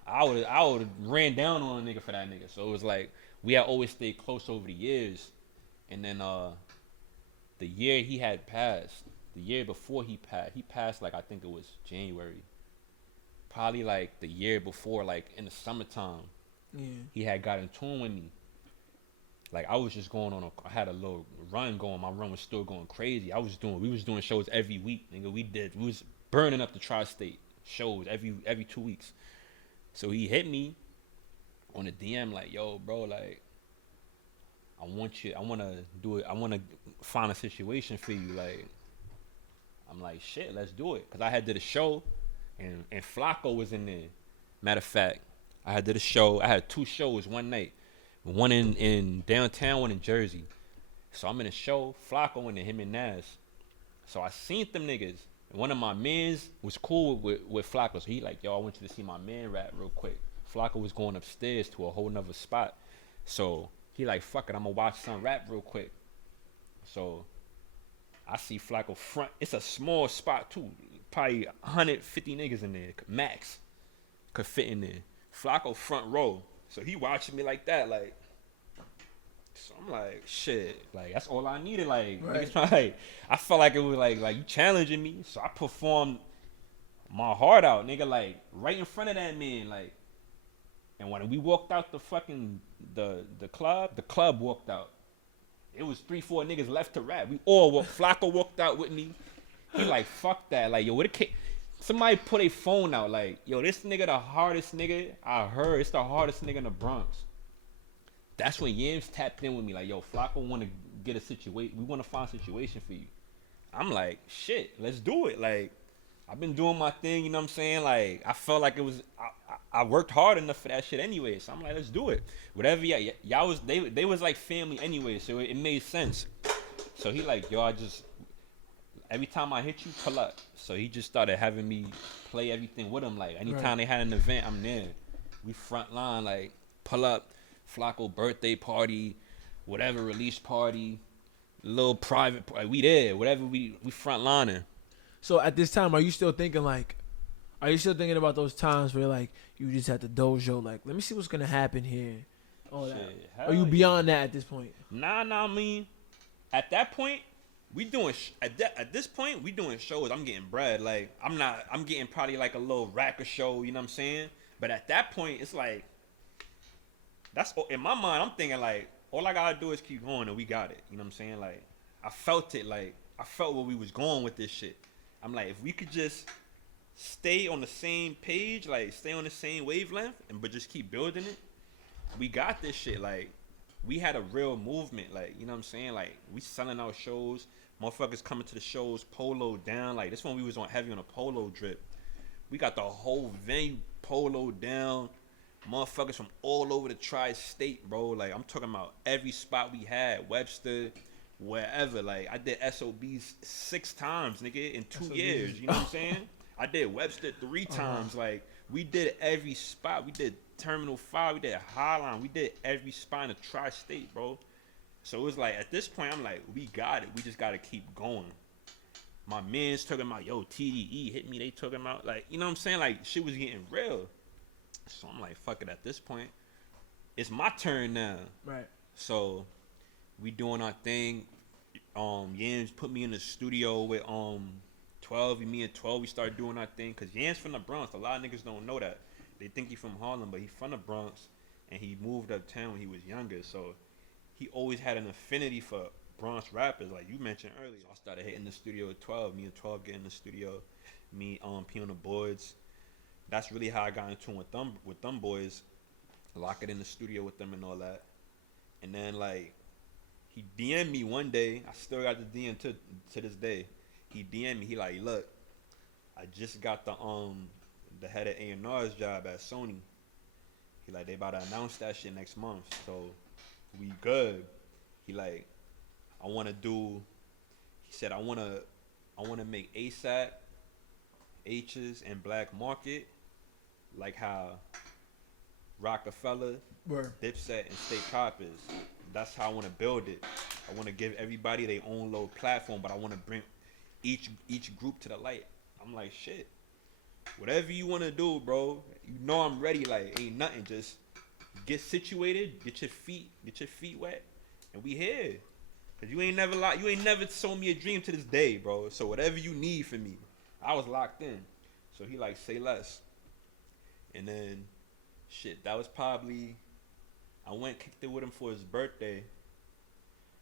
I would have ran down on a nigga for that nigga. So it was like, we had always stayed close over the years. And then the year he had passed, the year before he passed like, I think it was January. Probably like the year before, like in the summertime. Yeah. He had got in tune with me. Like, I was just going on I had a little run going. My run was still going crazy. We was doing shows every week, nigga. We was burning up the tri-state shows every 2 weeks. So he hit me on a DM like, yo, bro, like, I want to do it. I want to find a situation for you. Like, I'm like, shit, let's do it. Because I had did a show, and Flacco was in there. Matter of fact, I had did a show. I had 2 shows one night. One in downtown, one in Jersey. So I'm in a show, Flacco and him and Nas. So I seen them niggas. And one of my mans was cool with Flacco. So he like, yo, I want you to see my man rap real quick. Flacco was going upstairs to a whole nother spot. So he like, fuck it, I'm gonna watch some rap real quick. So I see Flacco front. It's a small spot too. Probably 150 niggas in there, max. Could fit in there. Flacco front row. So he watching me like that, like. So I'm like, shit, like, that's all I needed. Like, right. Like, I felt like it was like you challenging me. So I performed my heart out, nigga, like, right in front of that man, like. And when we walked out the fucking the club walked out. It was 3-4 niggas left to rap. We all walked. Flacco walked out with me. He like, fuck that. Like, yo, what a somebody put a phone out. Like, yo, this nigga the hardest nigga I heard. It's the hardest nigga in the Bronx. That's when Yams tapped in with me. Like, yo, Flacco want to get a situation. We want to find a situation for you. I'm like, shit, let's do it. Like, I've been doing my thing. You know what I'm saying? Like, I felt like it was. I worked hard enough for that shit anyway. So I'm like, let's do it. Whatever y'all was. They was like family anyway. So it made sense. So he like, yo, every time I hit you, pull up. So he just started having me play everything with him. Like, anytime they had an event, I'm there. We front line, like, pull up, Flacco birthday party, whatever release party, little private party. We there, whatever we front lining. So at this time, are you still thinking about those times where like you just had the dojo, like, let me see what's gonna happen here? All that. Are you beyond that at this point? Nah, I mean, at that point, we doing at this point we doing shows. I'm getting bread. Like, I'm getting probably like a little rack of show. You know what I'm saying? But at that point, it's like, that's in my mind. I'm thinking like, all I gotta do is keep going and we got it. You know what I'm saying? Like, I felt it. Like, I felt where we was going with this shit. I'm like, if we could just stay on the same page, like stay on the same wavelength, but just keep building it. We got this shit. Like, we had a real movement. Like, you know what I'm saying? Like, we selling out shows. Motherfuckers coming to the shows, polo down. Like, this one we was on heavy on a polo drip. We got the whole venue polo down. Motherfuckers from all over the tri-state, bro. Like, I'm talking about every spot we had. Webster, wherever. Like, I did SOBs 6 times, nigga, in 2 years. You know what I'm saying? I did Webster 3 times. Like, we did every spot. We did Terminal 5. We did Highline. We did every spot in the tri-state, bro. So it was like, at this point, I'm like, we got it. We just got to keep going. My man's talking about, yo, TDE hit me. They talking about, like, you know what I'm saying? Like, shit was getting real. So I'm like, fuck it, at this point. It's my turn now. Right. So we doing our thing. Yams put me in the studio with 12. Me and 12, we started doing our thing. Because Yams from the Bronx. A lot of niggas don't know that. They think he from Harlem, but he from the Bronx. And he moved uptown when he was younger. So he always had an affinity for Bronx rappers, like you mentioned earlier. So I started hitting the studio with 12. Me and 12 get in the studio. Me, P on the boards. That's really how I got into it with them boys. Lock it in the studio with them and all that. And then, like, he DM'd me one day. I still got the DM to this day. He DM'd me. He like, look, I just got the head of A&R's job at Sony. He like, they about to announce that shit next month. So we good. He like, I want to do. He said, I want to make ASAP, H's, and Black Market, like how Rockefeller, Dipset, and State Pop is. That's how I want to build it. I want to give everybody their own little platform, but I want to bring each group to the light. I'm like, shit. Whatever you want to do, bro. You know I'm ready. Like, ain't nothing. Just get situated, get your feet wet, and we here. Cause you ain't never sold me a dream to this day, bro. So whatever you need from me, I was locked in. So he like, say less. And then, shit, that was probably, I went kicked it with him for his birthday.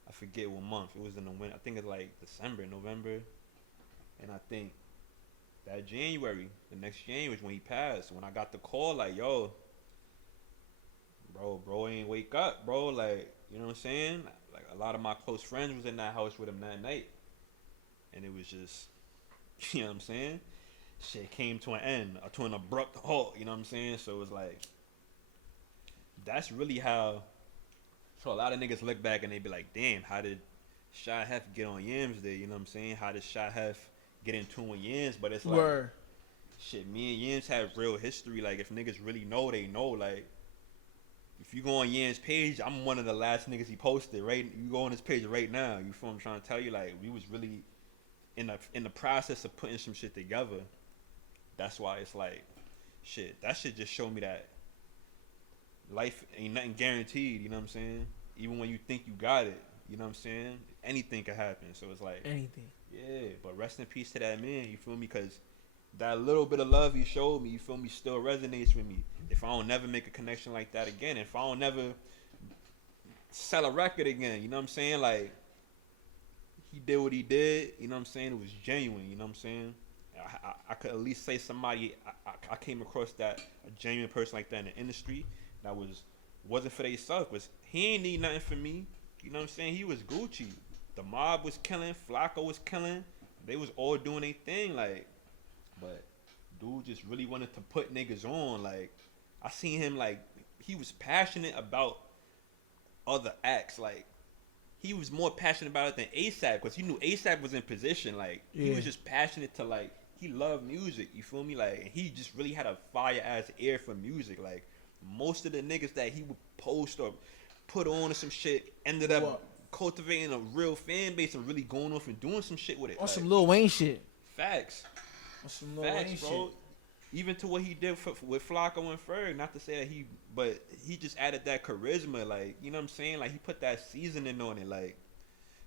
I forget what month. It was in the winter. I think it's like December, November. And I think that January, the next January was when he passed. When I got the call, like, yo, bro ain't wake up, bro. Like, you know what I'm saying? Like, a lot of my close friends was in that house with him that night. And it was just, you know what I'm saying? Shit came to an end, to an abrupt halt, you know what I'm saying? So it was like, that's really how, so a lot of niggas look back and they be like, damn, how did Sha Hef get on Yams Day? You know what I'm saying? How did Sha Hef get in tune with Yams? But it's like, shit, me and Yams have real history. Like, if niggas really know, they know. Like, if you go on Yams' page, I'm one of the last niggas he posted, right? You go on his page right now, you feel what I'm trying to tell you? Like, we was really in the process of putting some shit together. That's why it's like, shit, that shit just showed me that life ain't nothing guaranteed, you know what I'm saying? Even when you think you got it, you know what I'm saying? Anything could happen. So it's like, anything. Yeah, but rest in peace to that man, you feel me? Because that little bit of love he showed me, you feel me, still resonates with me. If I don't never make a connection like that again, if I don't never sell a record again, you know what I'm saying? Like, he did what he did, you know what I'm saying? It was genuine, you know what I'm saying? I could at least say somebody, I came across that, a genuine person like that in the industry that wasn't for themselves, was he ain't need nothing from me, you know what I'm saying? He was Gucci. The mob was killing, Flacco was killing, they was all doing their thing, like, but dude just really wanted to put niggas on. Like, I seen him, like, he was passionate about other acts, like, he was more passionate about it than ASAP, because he knew ASAP was in position, like, he was just passionate to, like, he loved music, you feel me? Like, and he just really had a fire-ass ear for music. Like, most of the niggas that he would post or put on or some shit ended up cultivating a real fan base and really going off and doing some shit with it. On like, some Lil Wayne shit. Facts. On some Lil Wayne bro. shit. Even to what he did with Flacco and Ferg, not to say that but he just added that charisma, like, you know what I'm saying? Like, he put that seasoning on it, like,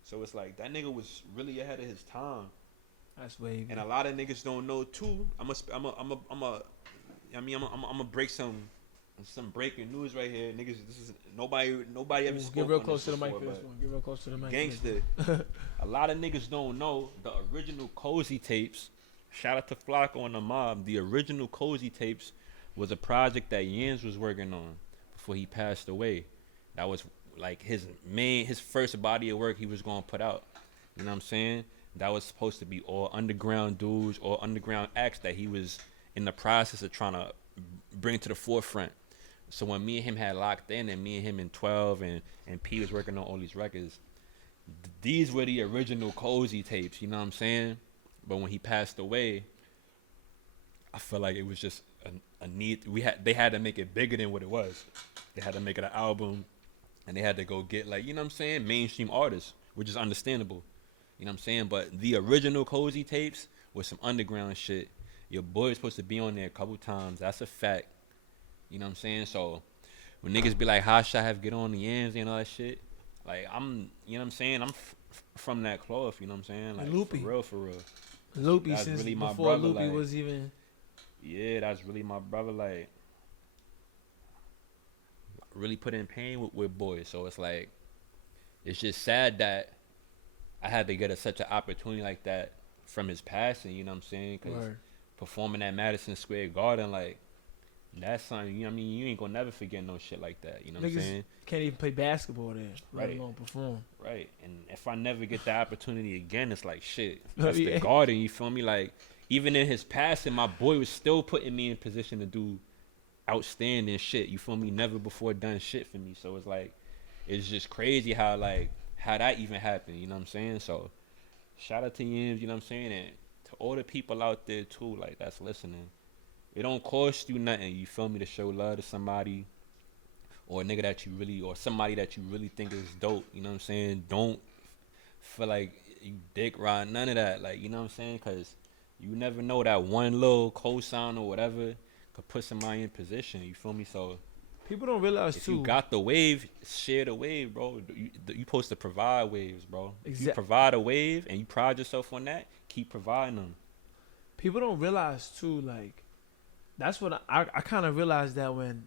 so it's like, that nigga was really ahead of his time. That's wavy. And a lot of niggas don't know too. I'm gonna break some breaking news right here, niggas. This is nobody ever spoke. Get real close to the mic for this one. Get real close to the mic. Gangster. A lot of niggas don't know the original Cozy tapes shout out to Flocko and the Mob. The original Cozy tapes was a project that Yams was working on before he passed away. That was like his first body of work he was gonna put out. You know what I'm saying? That was supposed to be all underground dudes or underground acts that he was in the process of trying to bring to the forefront. So when me and him had locked in, and me and him in 12 and P was working on all these records, these were the original Cozy tapes, you know what I'm saying? But when he passed away, I feel like it was just a need. They had to make it bigger than what it was. They had to make it an album, and they had to go get, like, you know what I'm saying, mainstream artists, which is understandable. You know what I'm saying? But the original Cozy tapes was some underground shit. Your boy was supposed to be on there a couple times. That's a fact. You know what I'm saying? So when niggas be like, how Sha Hef get on the Yams and all that shit, like, I'm, you know what I'm saying? I'm from that cloth, you know what I'm saying? Like, Loopy. For real. Loopy, that's since really my before brother, Loopy like, was even. Yeah, that's really my brother. Like, really put in pain with boys. So it's like, it's just sad that I had to get such an opportunity like that from his passing, you know what I'm saying? Because performing at Madison Square Garden, like, that's something, you know what I mean? You ain't gonna never forget no shit like that, you know what I'm saying? Can't even play basketball there, let alone perform. Right, and if I never get the opportunity again, it's like, shit, that's the Garden, you feel me? Like, even in his passing, my boy was still putting me in position to do outstanding shit, you feel me? Never before done shit for me, so it's like, it's just crazy how that even happened, you know what I'm saying? So, shout out to Yams, you know what I'm saying? And to all the people out there, too, like, that's listening. It don't cost you nothing, you feel me, to show love to somebody or a nigga that you really, or somebody that you really think is dope, you know what I'm saying? Don't feel like you dick ride, none of that, like, you know what I'm saying? Because you never know, that one little cosign or whatever could put somebody in position, you feel me? So people don't realize, if too. you got the wave, share the wave, bro. You supposed to provide waves, bro. If you Exactly. provide a wave and you pride yourself on that, keep providing them. People don't realize, too, like, that's what I kind of realized that when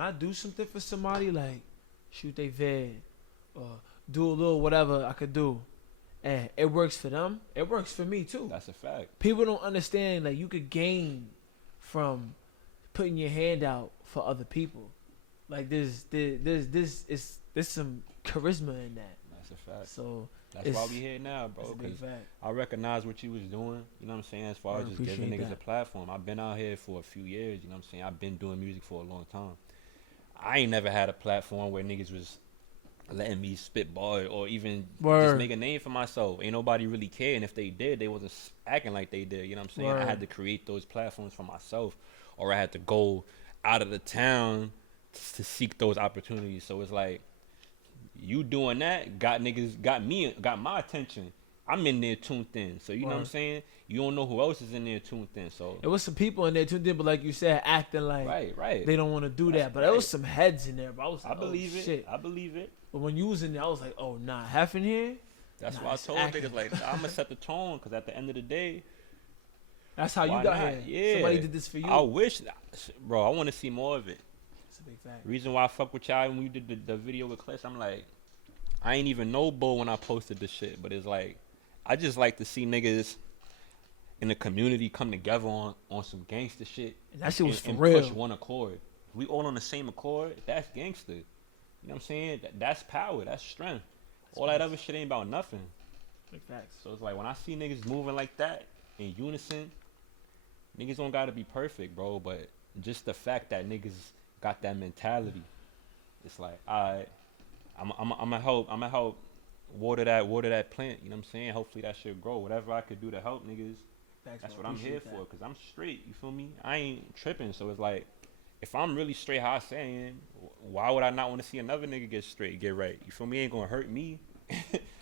I do something for somebody, like shoot they vid or do a little whatever I could do, and it works for them, it works for me too. That's a fact. People don't understand, like, you could gain from putting your hand out for other people. Like, there's some charisma in that. That's a fact. So that's why we here now, bro. Because I recognize what you was doing, you know what I'm saying, as far as just giving niggas a platform. I've been out here for a few years, you know what I'm saying. I've been doing music for a long time. I ain't never had a platform where niggas was letting me spitball or even just make a name for myself. Ain't nobody really care, and if they did, they wasn't acting like they did, you know what I'm saying. I had to create those platforms for myself, or I had to go out of the town to seek those opportunities. So it's like, you doing that got my attention. I'm in there tuned in. So you know what I'm saying? You don't know who else is in there tuned in. So it was some people in there tuned in, but like you said, acting like they don't want to do that. But there was some heads in there. But I was like, I believe it. But when you was in there, I was like, oh nah, Hef in here. That's why I told niggas, like, I'm gonna set the tone, because at the end of the day, that's how you got here. Yeah, somebody did this for you. I wish, bro. I want to see more of it. That's a big fact. Reason why I fuck with y'all when we did the video with Clish, I'm like, I ain't even know Bull when I posted this shit, but it's like, I just like to see niggas in the community come together on some gangster shit. And that shit was for real. Push one accord. If we all on the same accord, that's gangster. You know what I'm saying? That's power. That's strength. All that other shit ain't about nothing. Big facts. So it's like, when I see niggas moving like that in unison, niggas don't gotta be perfect, bro. But just the fact that niggas got that mentality, it's like, alright, I'm gonna help water that plant. You know what I'm saying? Hopefully that shit grow. Whatever I could do to help niggas, that's what I'm here for. Cause I'm straight. You feel me? I ain't tripping. So it's like, if I'm really straight how I say I am, why would I not want to see another nigga get straight, get right? You feel me? It ain't gonna hurt me.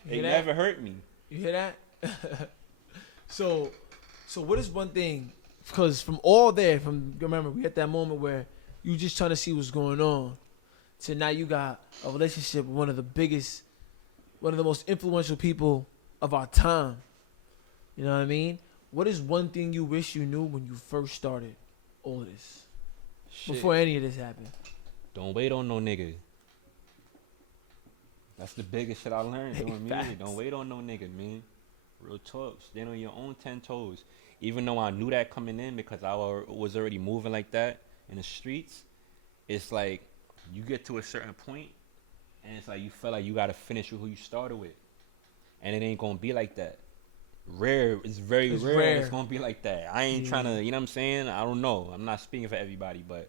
It never hurt me. You hear that? So what is one thing? Because from all there, remember we had that moment where you just trying to see what's going on, to now you got a relationship with one of the most influential people of our time. You know what I mean? What is one thing you wish you knew when you first started all of this? Shit. Before any of this happened. Don't wait on no nigga. That's the biggest shit I learned doing music. Don't wait on no nigga, man. Real talk. Stand on your own 10 toes. Even though I knew that coming in because was already moving like that in the streets, it's like you get to a certain point and it's like you feel like you got to finish with who you started with. And it ain't going to be like that. It's very rare. It's going to be like that. I ain't trying to, you know what I'm saying? I don't know. I'm not speaking for everybody, but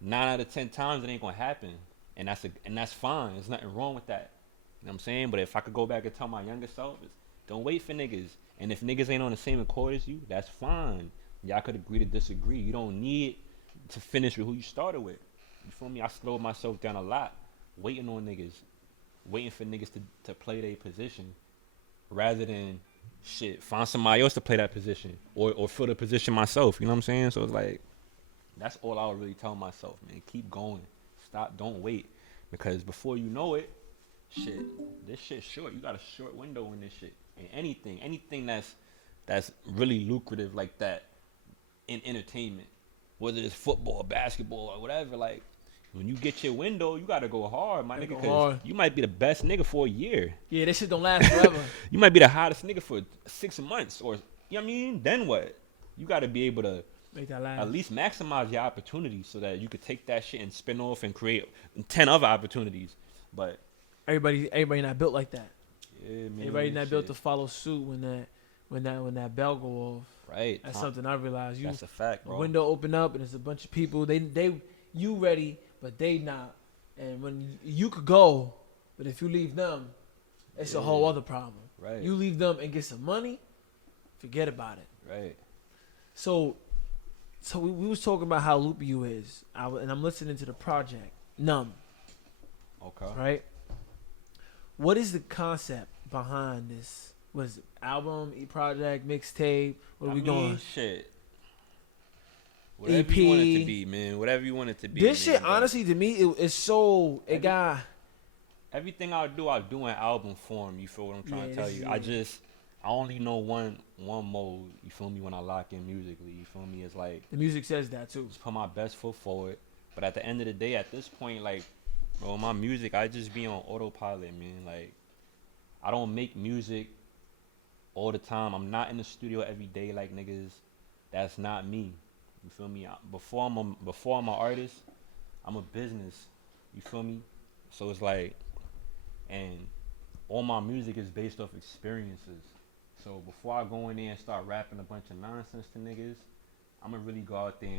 9 out of 10 times it ain't going to happen. And that's fine. There's nothing wrong with that. You know what I'm saying? But if I could go back and tell my younger self, don't wait for niggas. And if niggas ain't on the same accord as you, that's fine. Y'all could agree to disagree. You don't need to finish with who you started with. You feel me? I slowed myself down a lot, waiting on niggas, waiting for niggas to play their position, rather than find somebody else to play that position or fill the position myself. You know what I'm saying? So it's like that's all I would really tell myself, man. Keep going. Stop. Don't wait, because before you know it, this shit's short. You got a short window in this shit. And anything that's really lucrative like that in entertainment, whether it's football, basketball, or whatever, like when you get your window, you gotta go hard, my nigga, because you might be the best nigga for a year. Yeah, this shit don't last forever. You might be the hottest nigga for 6 months, or you know what I mean? Then what? You gotta be able to make that last. At least maximize your opportunities so that you could take that shit and spin off and create 10 other opportunities. But everybody not built like that. Yeah, man. Everybody not built to follow suit when that bell go off. Right. That's something I realized. That's a fact, bro. The window open up and there's a bunch of people. You ready, but they not. And when you could go, but if you leave them, it's a whole other problem. Right. You leave them and get some money, forget about it. Right. So we was talking about how loopy you is, and I'm listening to the project Numb. Okay. Right. What is the concept behind this? What is it? Album, project, mixtape? What are we going? Shit. Whatever you want it to be, man. Whatever you want it to be. This shit, honestly, to me, it's so. It got. Everything I'll do in album form. You feel what I'm trying to tell you? I only know one mode. You feel me? When I lock in musically, you feel me? It's like the music says that too. Just put my best foot forward. But at the end of the day, at this point, like, bro, my music, I just be on autopilot, man. Like, I don't make music all the time. I'm not in the studio every day like niggas. That's not me. You feel me? Before I'm an artist, I'm a business. You feel me? So it's like, and all my music is based off experiences. So before I go in there and start rapping a bunch of nonsense to niggas, I'm gonna really go out there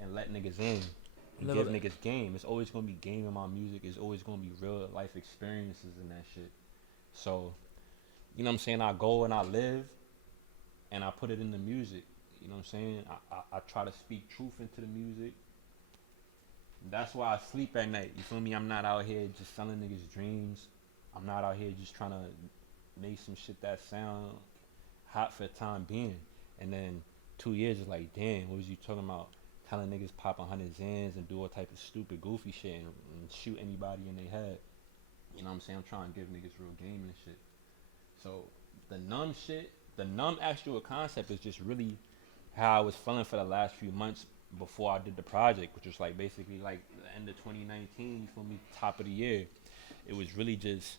and let niggas in. And give niggas game. It's always gonna be game in my music. It's always gonna be real life experiences and that shit. So, you know what I'm saying? I go and I live and I put it in the music. You know what I'm saying? I try to speak truth into the music. That's why I sleep at night. You feel me? I'm not out here just selling niggas dreams. I'm not out here just trying to make some shit that sound hot for the time being. And then 2 years is like, damn, what was you talking about? Telling niggas pop 100 Zans and do all type of stupid, goofy shit and shoot anybody in their head. You know what I'm saying? I'm trying to give niggas real game and shit. So the Numb actual concept is just really how I was feeling for the last few months before I did the project, which was like basically like the end of 2019, you feel me, top of the year. It was really just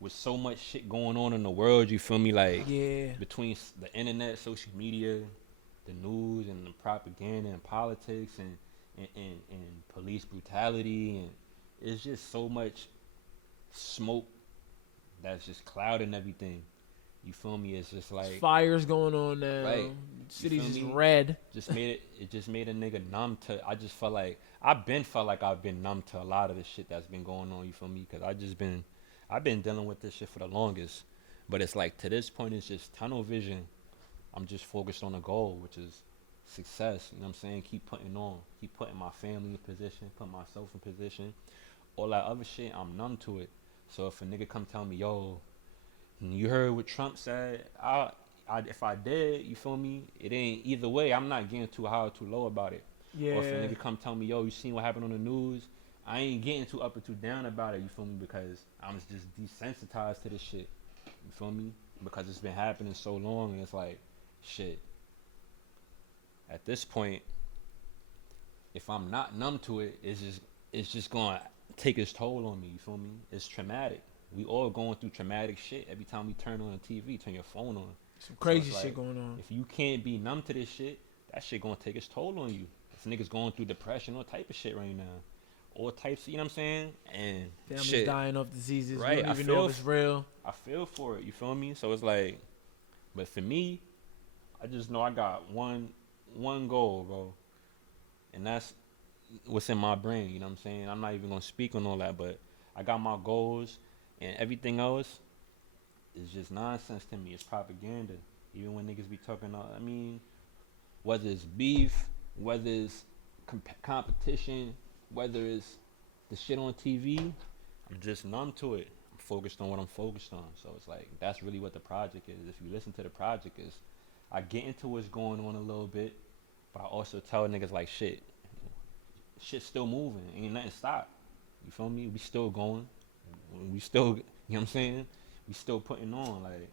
with so much shit going on in the world, you feel me, like between the internet, social media, the news and the propaganda and politics and police brutality, and it's just so much smoke that's just clouding everything. You feel me? It's just like fires going on now. Right. City's just red. It just made a nigga numb to. I just felt like I've been numb to a lot of the shit that's been going on. You feel me? Because I've been dealing with this shit for the longest. But it's like to this point, it's just tunnel vision. I'm just focused on a goal, which is success. You know what I'm saying? Keep putting my family in position, put myself in position. All that other shit, I'm numb to it. So if a nigga come tell me, yo, you heard what Trump said, if I did, you feel me? It ain't either way. I'm not getting too high or too low about it. Yeah. Or if a nigga come tell me, yo, you seen what happened on the news? I ain't getting too up or too down about it. You feel me? Because I'm just desensitized to this shit. You feel me? Because it's been happening so long, and it's like, shit. At this point, if I'm not numb to it, it's just gonna take its toll on me. You feel me? It's traumatic. we all going through traumatic shit every time we turn on the TV, turn your phone on. Some crazy it's shit like, going on. If you can't be numb to this shit, that shit gonna take its toll on you. This niggas going through depression, all type of shit right now. All types, you know what I'm saying? And Families shit. dying of diseases. Right, We don't even know if it's real. I feel for it, you feel me? So it's like, but for me, I just know I got one goal, bro. And that's what's in my brain, you know what I'm saying? I'm not even gonna speak on all that, but I got my goals, and everything else is just nonsense to me. It's propaganda. Even when niggas be talking, I mean, whether it's beef, whether it's competition, whether it's the shit on TV, I'm just numb to it. I'm focused on what I'm focused on. So it's like, that's really what the project is. If you listen to the project, is I get into what's going on a little bit, but I also tell niggas like, shit's still moving. Ain't nothing stopped. You feel me? We still going. We still, you know what I'm saying? We still putting on. Like,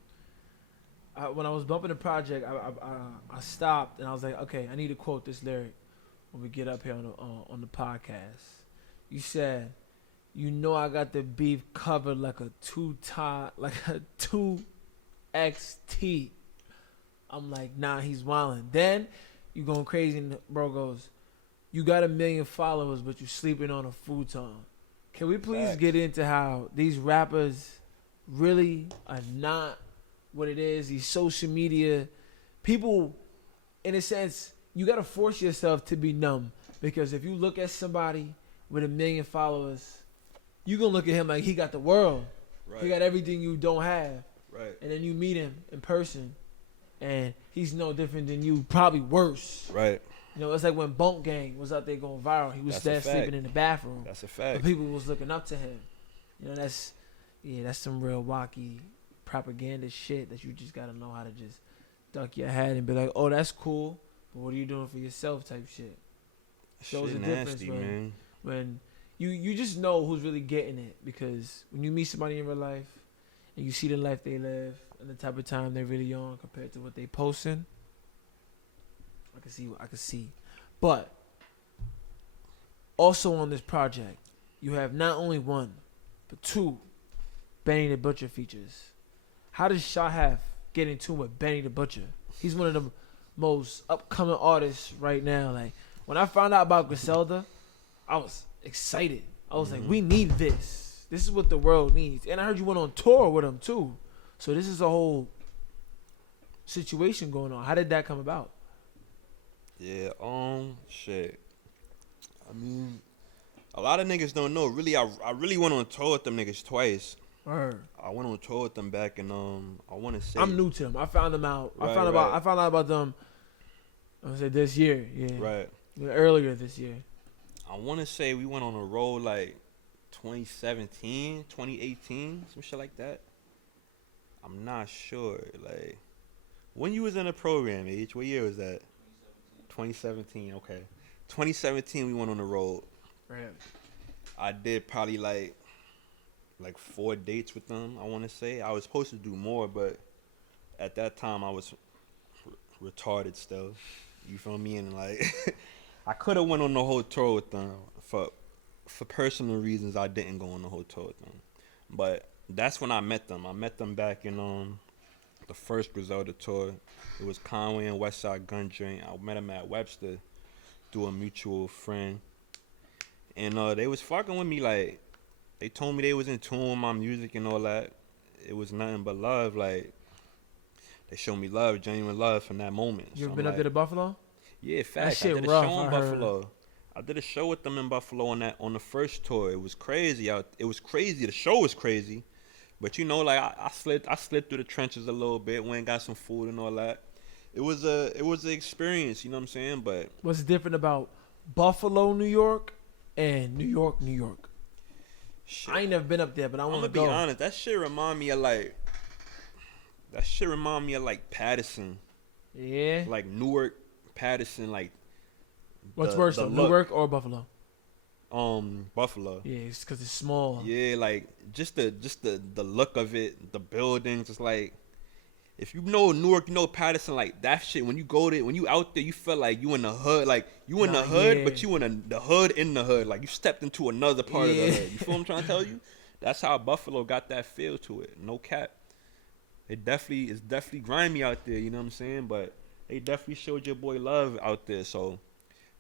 when I was bumping the project, I stopped and I was like, okay, I need to quote this lyric when we get up here on the podcast. You said, "You know I got the beef covered like a 2XT." I'm like, nah, he's wildin'. Then you going crazy and bro goes, "You got 1 million followers, but you sleeping on a futon." Can we please get into how these rappers really are not what it is? These social media people, in a sense, you got to force yourself to be numb, because if you look at somebody with 1 million followers, you gonna look at him like he got the world. Right. He got everything you don't have. Right. And then you meet him in person, and he's no different than you, probably worse. Right. You know, it's like when Bunk Gang was out there going viral. He was there sleeping in the bathroom. That's a fact. But people was looking up to him. You know, that's some real wacky propaganda shit that you just gotta know how to just duck your head and be like, oh, that's cool, but what are you doing for yourself type shit. Shows a difference, man. When you just know who's really getting it, because when you meet somebody in real life and you see the life they live and the type of time they're really on compared to what they posting, I can see. But also on this project, you have not only one, but two Benny the Butcher features. How does Sha Hef get in tune with Benny the Butcher? He's one of the most upcoming artists right now. Like, when I found out about Griselda, I was excited. I was like, we need this. This is what the world needs. And I heard you went on tour with him too. So this is a whole situation going on. How did that come about? Yeah, shit. I mean, a lot of niggas don't know. Really, I really went on tour with them niggas twice. Word. I went on tour with them back in I want to say, I'm new to them. I found them out. Right, I found out about them. I would say this year. Yeah. Right. Earlier this year. I want to say we went on a road like 2017, 2018, some shit like that. I'm not sure. Like, when you was in the program, H, what year was that? 2017. Okay. 2017, we went on the road. Right. I did probably like 4 dates with them, I want to say. I was supposed to do more, but at that time I was retarded still. You feel me? And like, I could have went on the whole tour with them. For personal reasons, I didn't go on the whole tour with them. But that's when I met them. I met them back in the first Griselda tour. It was Conway and Westside Gun Joint. I met them at Webster through a mutual friend. And they was fucking with me. Like, they told me they was in tune with my music and all that. It was nothing but love. Like, they showed me love, genuine love from that moment. You ever been up there to Buffalo? Yeah, facts. I did a show in Buffalo. I did a show with them in Buffalo on the first tour. It was crazy. It was crazy. The show was crazy. But you know, like, I slid through the trenches a little bit, went and got some food and all that. It was an experience, you know what I'm saying? But what's different about Buffalo, New York, and New York, New York? Shit. I ain't never been up there, but I want to go. I'm gonna be honest. That shit remind me of like Patterson. Yeah. Like Newark, Patterson, like. What's worse, Newark or Buffalo? Buffalo. Yeah, it's because it's small. Yeah, like just the look of it, the buildings. It's like, if you know Newark, you know Patterson. Like, that shit. When you go there, when you out there, you feel like you in the hood. Like, you in the hood, but you in the hood in the hood. Like, you stepped into another part of the hood. You feel what I'm trying to tell you? that's how Buffalo got that feel to it. No cap. It's definitely grimy out there, you know what I'm saying? But they definitely showed your boy love out there, so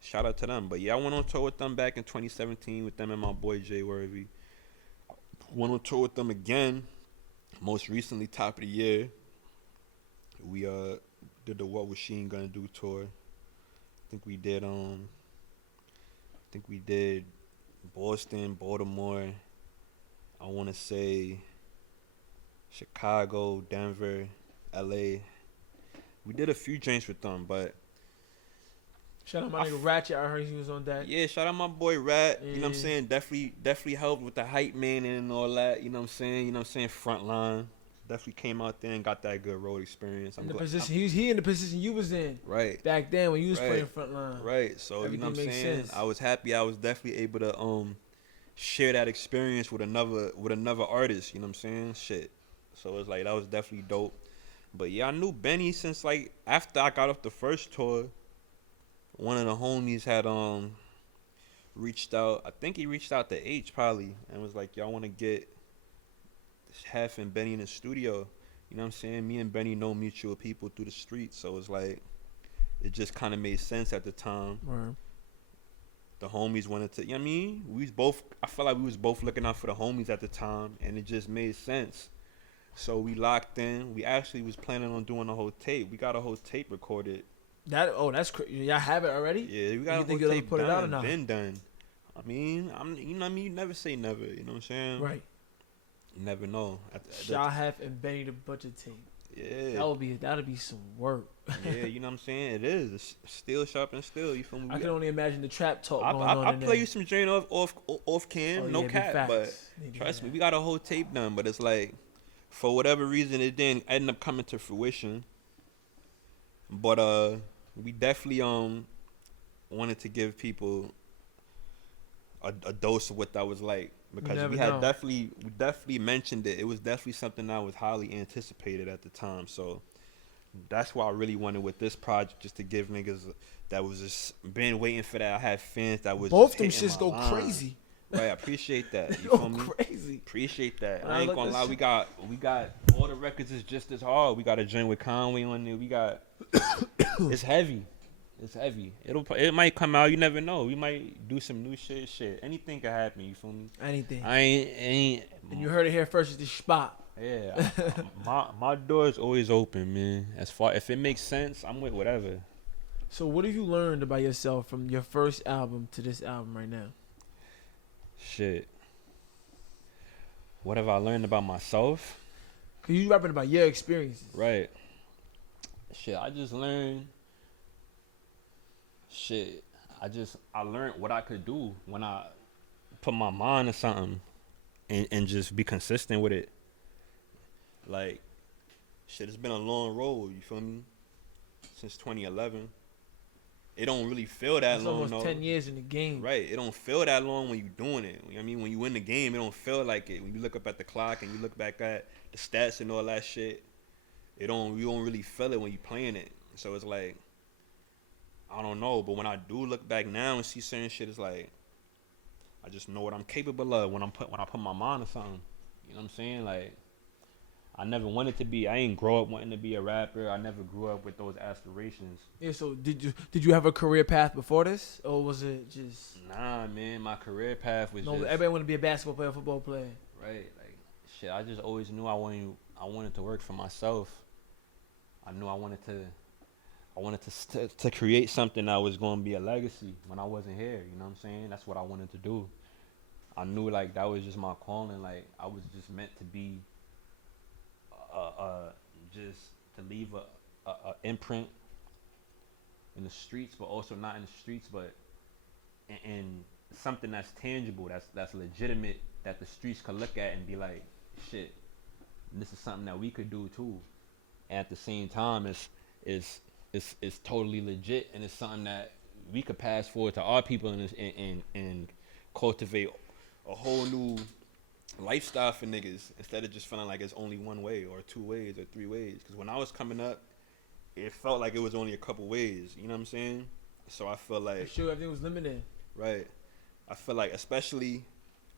shout out to them. But yeah, I went on tour with them back in 2017 with them and my boy Jay Worthy. Went on tour with them again, most recently, top of the year. We did the What Was She Gonna Do tour. I think we did Boston, Baltimore, I want to say Chicago, Denver, LA. We did a few joints with them, but shout out my nigga Ratchet. I heard he was on that. yeah, shout out my boy Rat. You know what I'm saying? Definitely helped with the hype man and all that. You know what I'm saying? Front line. Definitely came out there and got that good road experience. In the position he in the position you was in. Right. Back then when you was playing front line. Right. So everything, you know what I'm saying? Sense. I was happy I was definitely able to share that experience with another artist, you know what I'm saying? Shit. So it's like that was definitely dope. But yeah, I knew Benny since like after I got off the first tour. One of the homies had reached out. I think he reached out to H probably and was like, "Y'all want to get Hef and Benny in the studio?" You know what I'm saying? Me and Benny know mutual people through the streets, so it's like it just kind of made sense at the time. Right. The homies wanted to, you know what I mean? I felt like we was both looking out for the homies at the time, and it just made sense. So we locked in. We actually was planning on doing a whole tape. We got a whole tape recorded. That's crazy. Y'all have it already? Yeah, we got a whole tape put it out or not? Been done. I mean, you know what I mean? You never say never, you know what I'm saying? Right. You never know. Sha Hef and Benny the Butcher tape. Yeah. That'd be some work. Yeah, you know what I'm saying? It is. It's still sharp and still. You feel me? I can only imagine the trap talk going on. I'll play you some joint off cam, no cap. But trust me, we got a whole tape done. But it's like, for whatever reason, it didn't end up coming to fruition. But we definitely wanted to give people a dose of what that was like. Because we definitely mentioned it. It was definitely something that was highly anticipated at the time. So that's why I really wanted with this project, just to give niggas that was just been waiting for that. I had fans that was both them shits go crazy. Right, I appreciate that. You go feel me? Crazy. Appreciate that. I ain't gonna lie. We got all the records is just as hard. We got a joint with Conway on there. We got it's heavy. It's heavy. It might come out. You never know. We might do some new shit. Shit. Anything could happen. You feel me? Anything. I ain't. And you heard it here first. It's the spot. Yeah. my door is always open, man. As far if it makes sense, I'm with whatever. So what have you learned about yourself from your first album to this album right now? Shit. What have I learned about myself? Cause you rapping about your experiences. Right. Shit. I just learned. Shit, I learned what I could do when I put my mind to something and just be consistent with it. Like, shit, it's been a long road, you feel me? Since 2011. It don't really feel that long, almost 10 years in the game. Right, it don't feel that long when you doing it. You know what I mean? When you in the game, it don't feel like it. When you look up at the clock and you look back at the stats and all that shit, you don't really feel it when you playing it. So it's like, I don't know, but when I do look back now and see certain shit, it's like I just know what I'm capable of when I put my mind to something. You know what I'm saying? Like, I never wanted to be. I ain't grow up wanting to be a rapper. I never grew up with those aspirations. Yeah. So did you have a career path before this, or was it just? Nah, man. My career path was just. Everybody want to be a basketball player, football player. Right. Like, shit. I just always knew I wanted to work for myself. I knew I wanted to create something that was going to be a legacy when I wasn't here. You know what I'm saying? That's what I wanted to do. I knew, like, that was just my calling. Like, I was just meant to be, just to leave a imprint in the streets, but also not in the streets, but in something that's tangible, that's legitimate, that the streets could look at and be like, shit, this is something that we could do too. And at the same time, it's totally legit, and it's something that we could pass forward to our people and cultivate a whole new lifestyle for niggas instead of just feeling like it's only one way or two ways or three ways. Because when I was coming up, it felt like it was only a couple ways. You know what I'm saying? So I feel like sure everything was limited. Right. I feel like especially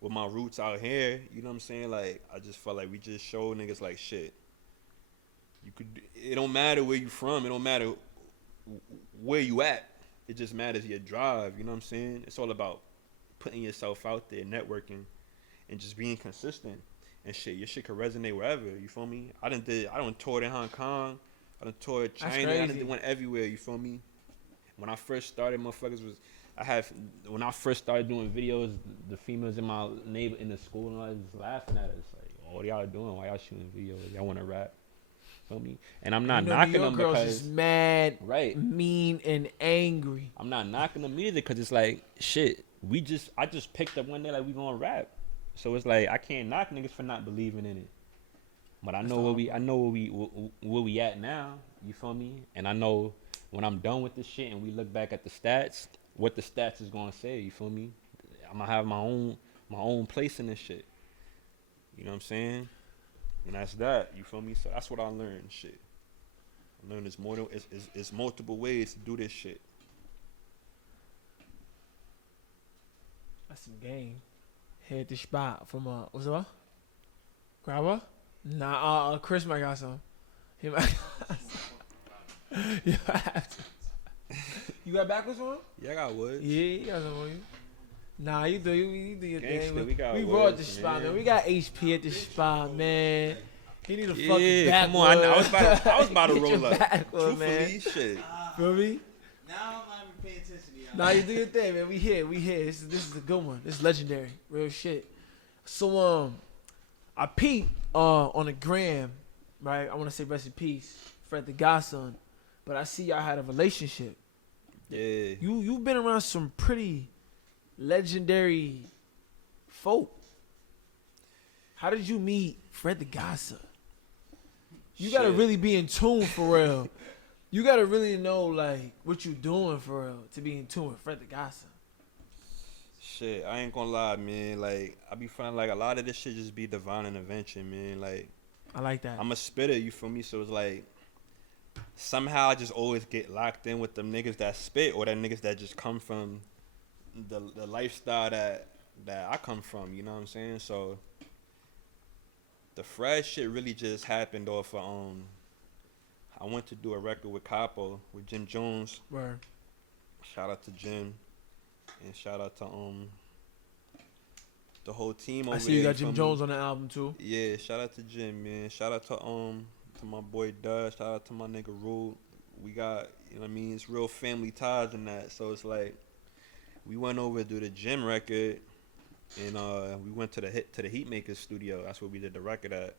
with my roots out here, you know what I'm saying? Like, I just felt like we just showed niggas like shit. You could. It don't matter where you from. It don't matter where you at. It just matters your drive. You know what I'm saying? It's all about putting yourself out there, networking, and just being consistent. And shit, your shit could resonate wherever. You feel me? I done toured in Hong Kong. I done toured China. I done went everywhere. You feel me? When I first started, motherfuckers was. When I first started doing videos, the females in my neighbor in the school and I was laughing at us like, "Oh, what y'all doing? Why y'all shooting videos? Y'all want to rap?" Feel me? And I'm not knocking them girls because is mad, right, mean, and angry. I'm not knocking them either because it's like shit. I just picked up one day like we gonna rap, so it's like I can't knock niggas for not believing in it. But I know where we at now. You feel me? And I know when I'm done with this shit and we look back at the stats, what the stats is gonna say. You feel me? I'm gonna have my own place in this shit. You know what I'm saying? And that's that. You feel me? So that's what I learned. Shit. I learned it's multiple ways to do this shit. That's some game. Hit the spot from what's up? Grabber? Nah, Chris might got some. He might got some. You have to. You got backwards on? Yeah, I got wood. Yeah, you got some on you. Nah, you do your Gangsta, thing. we raw at the Woods, spot, man. man. We got HP at the spot, man. He need a Yeah, fucking come backwood. on. I was about to Get your roll up. backwood, Truthfully, man. shit. Feel me? Now I'm not even paying attention to y'all. Nah, you do your thing, man. We here. This is a good one. This is legendary. Real shit. So I peeped on the gram, right? I want to say rest in peace, Fred the Godson. But I see y'all had a relationship. Yeah. You've been around some pretty legendary folk. How did you meet Fred the Godson? You gotta Shit. really be in tune for real. You gotta really know like what you doing for real to be in tune with Fred the Godson. Shit, I ain't gonna lie, man. Like, I be feeling like a lot of this shit just be divine intervention, man. Like, I like that. I'm a spitter, you feel me? So it's like, somehow I just always get locked in with them niggas that spit or that niggas that just come from the lifestyle that I come from, you know what I'm saying? So, the Fred shit really just happened off of, I went to do a record with Capo, with Jim Jones. Word. Shout out to Jim. And shout out to the whole team over I there. see you got feel Jim me? Jones on the album too. Yeah, shout out to Jim, man. Shout out to my boy Dud. Shout out to my nigga Rule. We got, you know what I mean, it's real family ties in that. So it's like we went over to do the Jim record and we went to the Heatmaker studio. That's where we did the record at.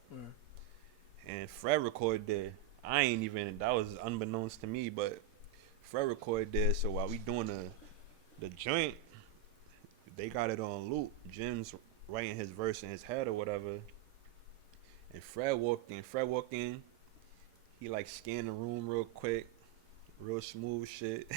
And Fred recorded there. That was unbeknownst to me, but Fred recorded there. So while we doing the joint, they got it on loop. Jim's writing his verse in his head or whatever. And Fred walked in. He like scanned the room real quick. Real smooth shit.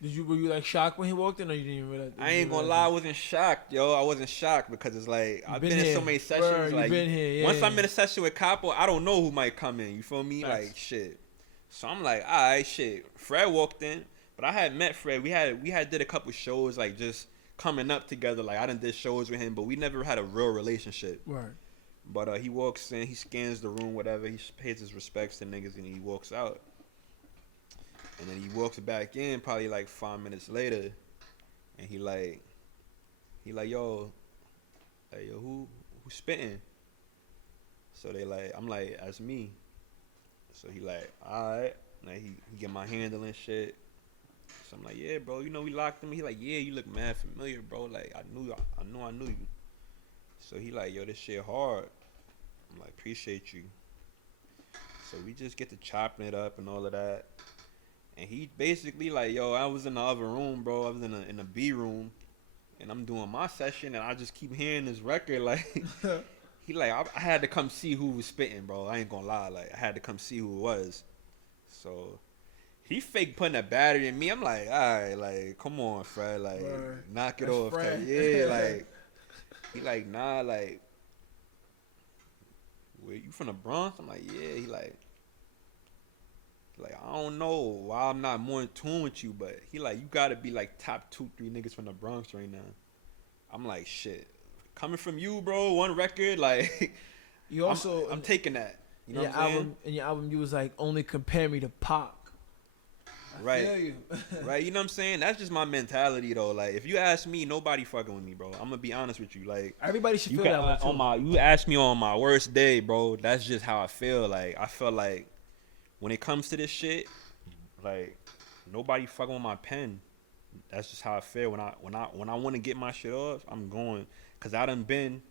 Were you like shocked when he walked in or you didn't even realize? I ain't gonna lie, I wasn't shocked, yo. I wasn't shocked because it's like I've been in so many sessions. Word, like been here, yeah. Once I'm in a session with Capo, I don't know who might come in. You feel me? Facts. Like shit. So I'm like, all right, shit. Fred walked in, but I had met Fred. We had did a couple shows like just coming up together. Like I done did shows with him, but we never had a real relationship. Word. But he walks in, he scans the room, whatever. He pays his respects to niggas, and he walks out. And then he walks back in probably like 5 minutes later, and he like, yo, who spitting? So I'm like, that's me. So he like, all right. Like he get my handle and shit. So I'm like, yeah, bro, you know we locked him. He like, yeah, you look mad familiar, bro. Like I knew you. So he like, yo, this shit hard. I'm like, appreciate you. So we just get to chopping it up and all of that. And he basically like, yo, I was in the other room, bro. I was in the B room, and I'm doing my session, and I just keep hearing this record. Like, he like, I had to come see who was spitting, bro. I ain't gonna lie, like, I had to come see who it was. So he fake putting a battery in me. I'm like, all right, like, come on, Fred, like, Word. knock it That's off. Fred. Yeah, like, he like, nah, like, where you from the Bronx? I'm like, yeah. He like, I don't know why I'm not more in tune with you, but he like, you gotta be like top 2-3 niggas from the Bronx right now. I'm like, shit, coming from you, bro, one record, like, You also I'm taking that. You know in your what I'm saying? album, in your album, you was like, only compare me to Pac. I Right. feel you. Right, you know what I'm saying? That's just my mentality, though. Like, if you ask me, nobody fucking with me, bro. I'm gonna be honest with you. Like, Everybody should you feel can, that way too. you ask me on my worst day, bro. That's just how I feel. Like, I feel like when it comes to this shit, like, nobody fucking with my pen. That's just how I feel. When I want to get my shit off, I'm going. Cause I done been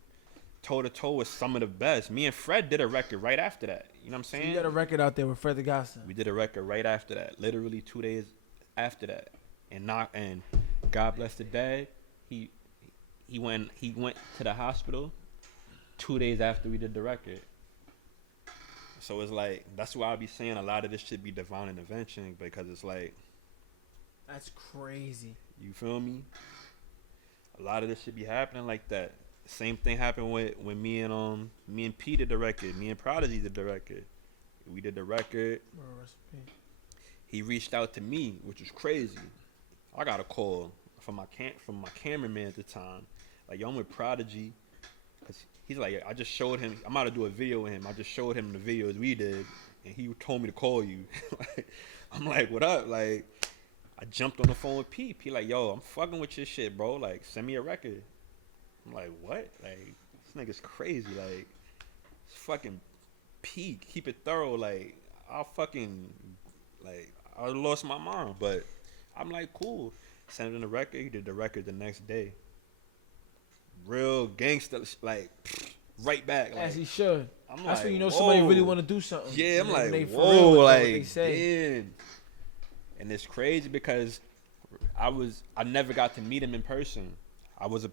toe to toe with some of the best. Me and Fred did a record right after that. You know what I'm So saying? you got a record out there with Fred the Godson. We did a record right after that. Literally 2 days after that. And God bless the dad. He went to the hospital 2 days after we did the record. So it's like, that's why I be saying a lot of this should be divine intervention, because it's like, That's crazy. you feel me? A lot of this should be happening like that. Same thing happened when me and P did the record. Me and Prodigy did the record. We did the record. He reached out to me, which was crazy. I got a call from my cameraman at the time. Like, yo, I'm with Prodigy. Cause he's like, I just showed him. I'm about to do a video with him. I just showed him the videos we did, and he told me to call you. I'm like, what up? Like, I jumped on the phone with P. P like, yo, I'm fucking with your shit, bro. Like, send me a record. I'm like, what? Like, this nigga's crazy. Like, it's fucking P. Keep it thorough. Like, I lost my mind. But I'm like, cool. Sent him the record. He did the record the next day. Real gangster, like, right back. Like, As he should. I'm That's like, when you know whoa. somebody really want to do something. Yeah, I'm When like, they for whoa, real with like, what they say. damn. And it's crazy because I never got to meet him in person. I was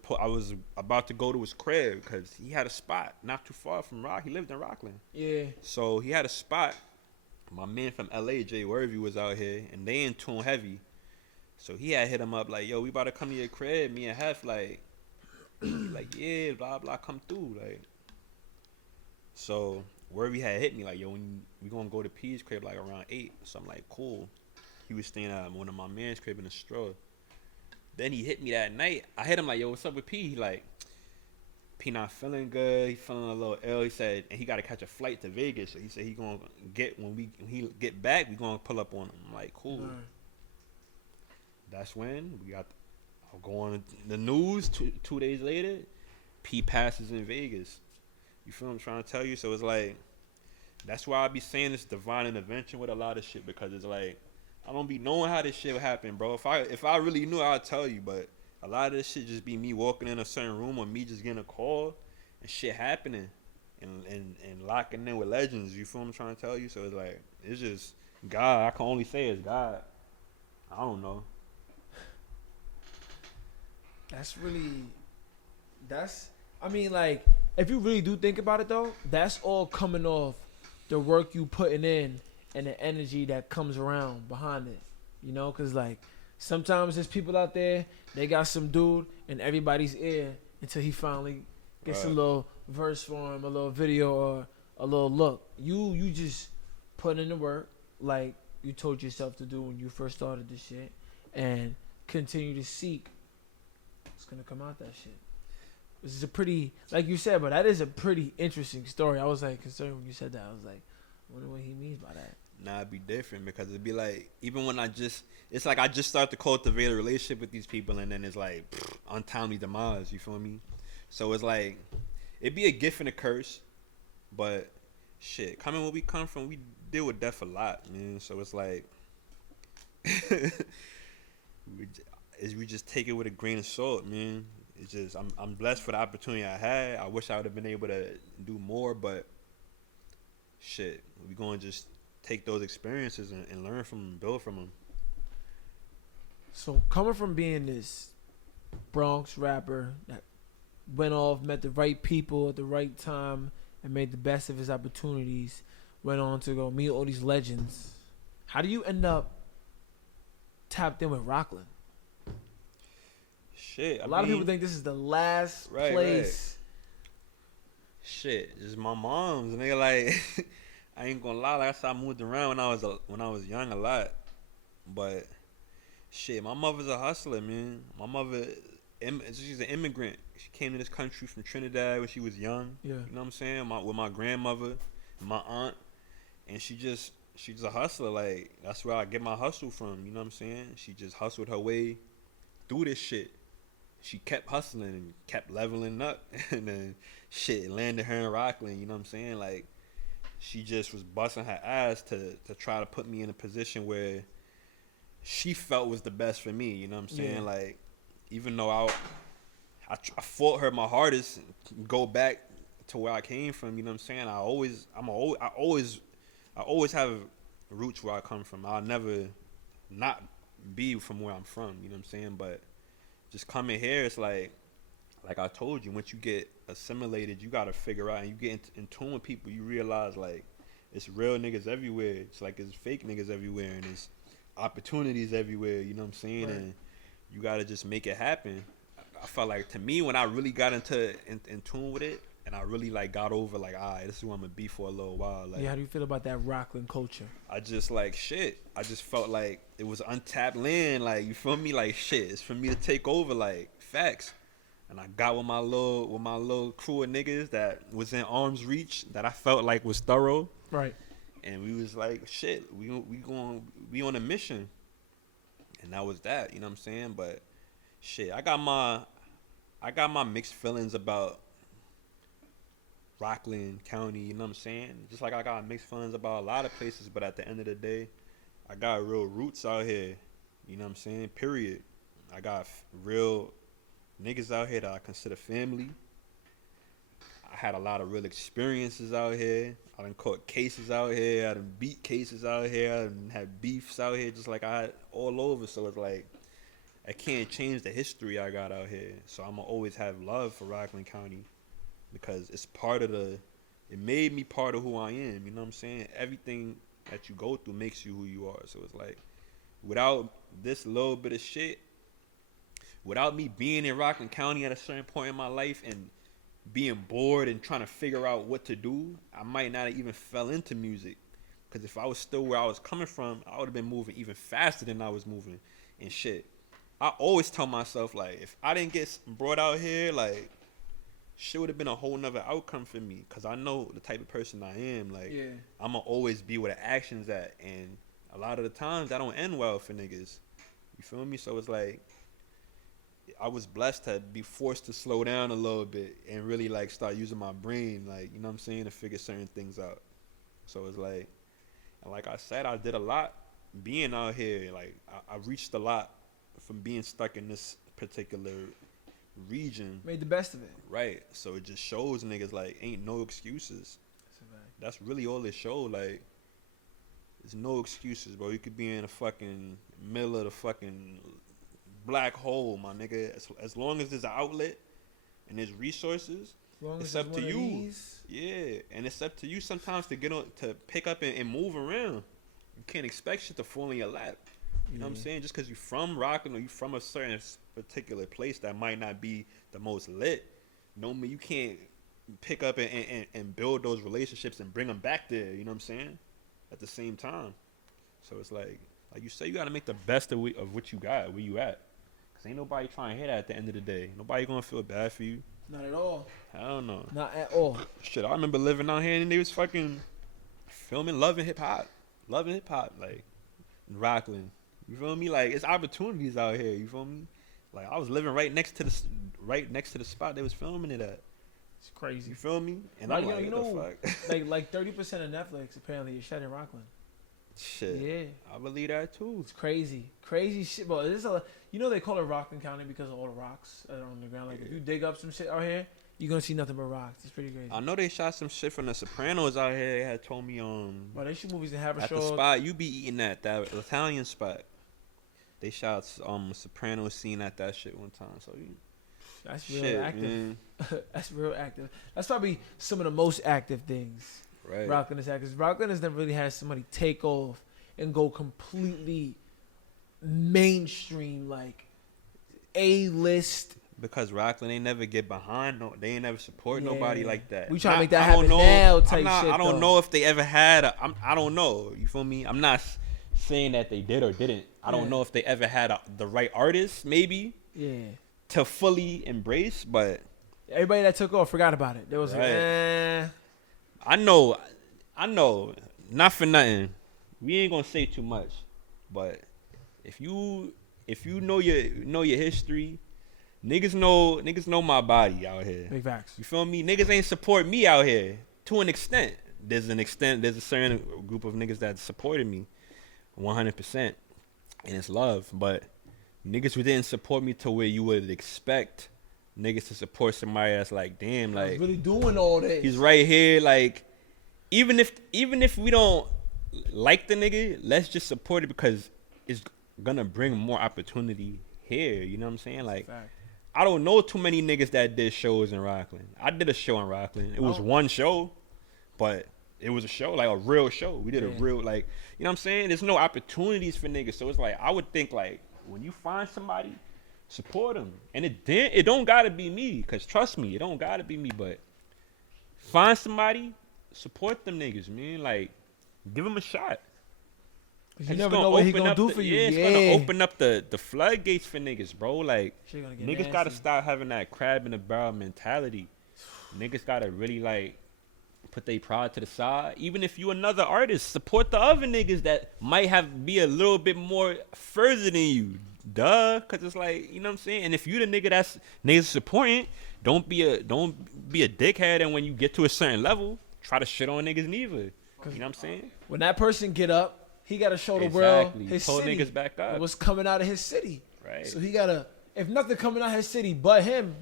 about to go to his crib because he had a spot not too far from Rock. He lived in Rockland. Yeah. So he had a spot. My man from LA, Jay Worthy, was out here, and they in tune heavy. So he had hit him up like, yo, we about to come to your crib. Me and Hef, like, he like, yeah, blah, blah, come through. Like, so Worthy had hit me like, yo, we going to go to P's crib like around 8. So I'm like, cool. He was staying at one of my man's crib in the straw. Then he hit me that night. I hit him like, yo, what's up with P? He like, P not feeling good. He feeling a little ill. He said, and he got to catch a flight to Vegas. So he said he going to get, when he get back, we going to pull up on him. I'm like, cool. Right. That's when I'll go on the news 2 days later. P passes in Vegas. You feel what I'm trying to tell you? So it's like, that's why I be saying this divine intervention with a lot of shit, because it's like, I don't be knowing how this shit would happen, bro. If I really knew, I'd tell you. But a lot of this shit just be me walking in a certain room or me just getting a call and shit happening and locking in with legends. You feel what I'm trying to tell you? So it's like, it's just God. I can only say it's God. I don't know. I mean, like, if you really do think about it, though, that's all coming off the work you putting in and the energy that comes around behind it, you know? Because, like, sometimes there's people out there, they got some dude in everybody's ear until he finally gets a little verse for him, a little video, or a little look. You just put in the work like you told yourself to do when you first started this shit, and continue to seek what's going to come out that shit. This is a pretty, like you said, but that is a pretty interesting story. I was, like, concerned when you said that. I was like, I wonder what he means by that. Nah, it'd be different because it'd be like, even when it's like I just start to cultivate a relationship with these people, and then it's like untimely demise. You feel me? So it's like, it'd be a gift and a curse, but shit, coming where we come from, we deal with death a lot, man. So it's like, we just take it with a grain of salt, man. It's just, I'm blessed for the opportunity I had. I wish I would have been able to do more, but shit, we gonna just take those experiences and learn from them, build from them. So coming from being this Bronx rapper that went off, met the right people at the right time, and made the best of his opportunities, went on to go meet all these legends, how do you end up tapped in with Rockland? Shit, A lot of people think this is the last place. Right. Shit, just my mom's, and they like, I ain't gonna lie, like I said, I moved around when I was young a lot, but shit, my mother's a hustler, man. My mother she's an immigrant. She came to this country from Trinidad when she was young. Yeah. You know what I'm saying? With my grandmother, and my aunt, and she's a hustler. Like, that's where I get my hustle from. You know what I'm saying? She just hustled her way through this shit. She kept hustling and kept leveling up, and then shit landed her in Rockland. You know what I'm saying? Like, she just was busting her ass to try to put me in a position where she felt was the best for me. You know what I'm saying? Yeah. Like, even though I fought her my hardest to go back to where I came from. You know what I'm saying? I always have roots where I come from. I'll never not be from where I'm from. You know what I'm saying? But just coming here, it's like I told you, once you get assimilated, you gotta figure out, and you get in tune with people, you realize like it's real niggas everywhere. It's like it's fake niggas everywhere, and it's opportunities everywhere. You know what I'm saying? Right. And you gotta just make it happen. I felt like, to me, when I really got in tune with it, and I really like got over like, all right, this is who I'm gonna be for a little while. Like, Yeah, how do you feel about that Rockland culture? I just like shit. I just felt like it was untapped land. Like, you feel me? Like, shit, it's for me to take over. Like, facts. And I got with my little crew of niggas that was in arm's reach, that I felt like was thorough. Right. And we was like, shit, we on a mission. And that was that. You know what I'm saying? But shit, I got my mixed feelings about Rockland County, you know what I'm saying? Just like I got mixed feelings about a lot of places, but at the end of the day, I got real roots out here, you know what I'm saying? Period. I got real niggas out here that I consider family. I had a lot of real experiences out here. I done caught cases out here. I done beat cases out here. I done had beefs out here, just like I had all over. So it's like, I can't change the history I got out here. So I'm going to always have love for Rockland County, because it's it made me part of who I am. You know what I'm saying? Everything that you go through makes you who you are. So it's like, without this little bit of shit, without me being in Rockland County at a certain point in my life and being bored and trying to figure out what to do, I might not have even fell into music. Because if I was still where I was coming from, I would have been moving even faster than I was moving and shit. I always tell myself, like, if I didn't get brought out here, like, shit would have been a whole nother outcome for me. Because I know the type of person I am. Like, Yeah. I'm going to always be where the action's at. And a lot of the times, that don't end well for niggas. You feel me? So it's like, I was blessed to be forced to slow down a little bit and really like start using my brain, like, you know what I'm saying, to figure certain things out. So it's like, and like I said, I did a lot being out here. Like, I reached a lot from being stuck in this particular region. Made the best of it. Right. So it just shows niggas like ain't no excuses. That's really all it showed. Like, there's no excuses, bro. You could be in a fucking middle of the fucking black hole, my nigga. As long as there's an outlet and there's resources, it's up to you. Yeah, and it's up to you sometimes to get on, to pick up and move around. You can't expect shit to fall in your lap. You know what I'm saying? Just because you're from Rockland or you from a certain particular place that might not be the most lit, don't mean you can't pick up and build those relationships and bring them back there. You know what I'm saying? At the same time. So it's like you say, you got to make the best of what you got, where you at. Because ain't nobody trying to hear that at the end of the day. Nobody going to feel bad for you. Not at all. Hell no. Not at all. Shit, I remember living out here and they was fucking filming Love and Hip Hop. Like, in Rockland. You feel me? Like, it's opportunities out here. You feel me? Like, I was living right next to the spot they was filming it at. It's crazy. You feel me? And Like, I'm like, what the fuck? like 30% of Netflix apparently is shot in Rockland. Shit. Yeah. I believe that too. It's crazy. Crazy shit. But they call it Rockland County because of all the rocks that are on the ground. Like, if you dig up some shit out here, you're going to see nothing but rocks. It's pretty crazy. I know they shot some shit from The Sopranos out here. They had told me Well, they shoot movies in Haverstraw. at the spot you be eating at, that Italian spot. They shot a Sopranos scene at that shit one time. So that's real active. That's real active. That's probably some of the most active things. Right. Rockland is active. Rockland has never really had somebody take off and go completely mainstream, like A-list. Because Rockland ain't never get behind. No, they ain't never support nobody like that. We trying to make that happen now type shit. I don't know if they ever had I don't know. You feel me? I'm not saying that they did or didn't. I don't know if they ever had the right artist, maybe. Yeah. to fully embrace, but Everybody that took off forgot about it. There was Right. I know, not for nothing. We ain't gonna say too much, but if you know your history, niggas know my body out here. big facts. You feel me? Niggas ain't support me out here to an extent. There's a certain group of niggas that supported me 100%, and it's love. But niggas who didn't support me to where you would expect niggas to support somebody that's like, damn, like really doing all this. he's right here. Like, even if we don't like the nigga, let's just support it because it's gonna bring more opportunity here. You know what I'm saying? Like, Fact. I don't know too many niggas that did shows in Rockland. I did a show in Rockland. It was one show, but it was a show, like a real show. We did a real, like, you know what I'm saying? There's no opportunities for niggas. So it's like, I would think, like, when you find somebody, support them. And it don't gotta be me, because trust me, it don't gotta be me, but find somebody, support them niggas, man. Like, give them a shot. You never know what he gonna do for you. Yeah, it's gonna open up the floodgates for niggas, bro. Like, Shit gonna get niggas gotta nasty. stop having that crab in the barrel mentality. Niggas gotta really, like, put their pride to the side. Even if you another artist, support the other niggas that might be a little bit more further than you. Duh, cause it's like, you know what I'm saying. And if you the nigga that's niggas supporting, don't be a dickhead. And when you get to a certain level, try to shit on niggas neither. You know what I'm saying? When that person get up, he gotta show the world his Pull city. niggas back up. What's coming out of his city. Right. So he gotta, if nothing coming out of his city but him,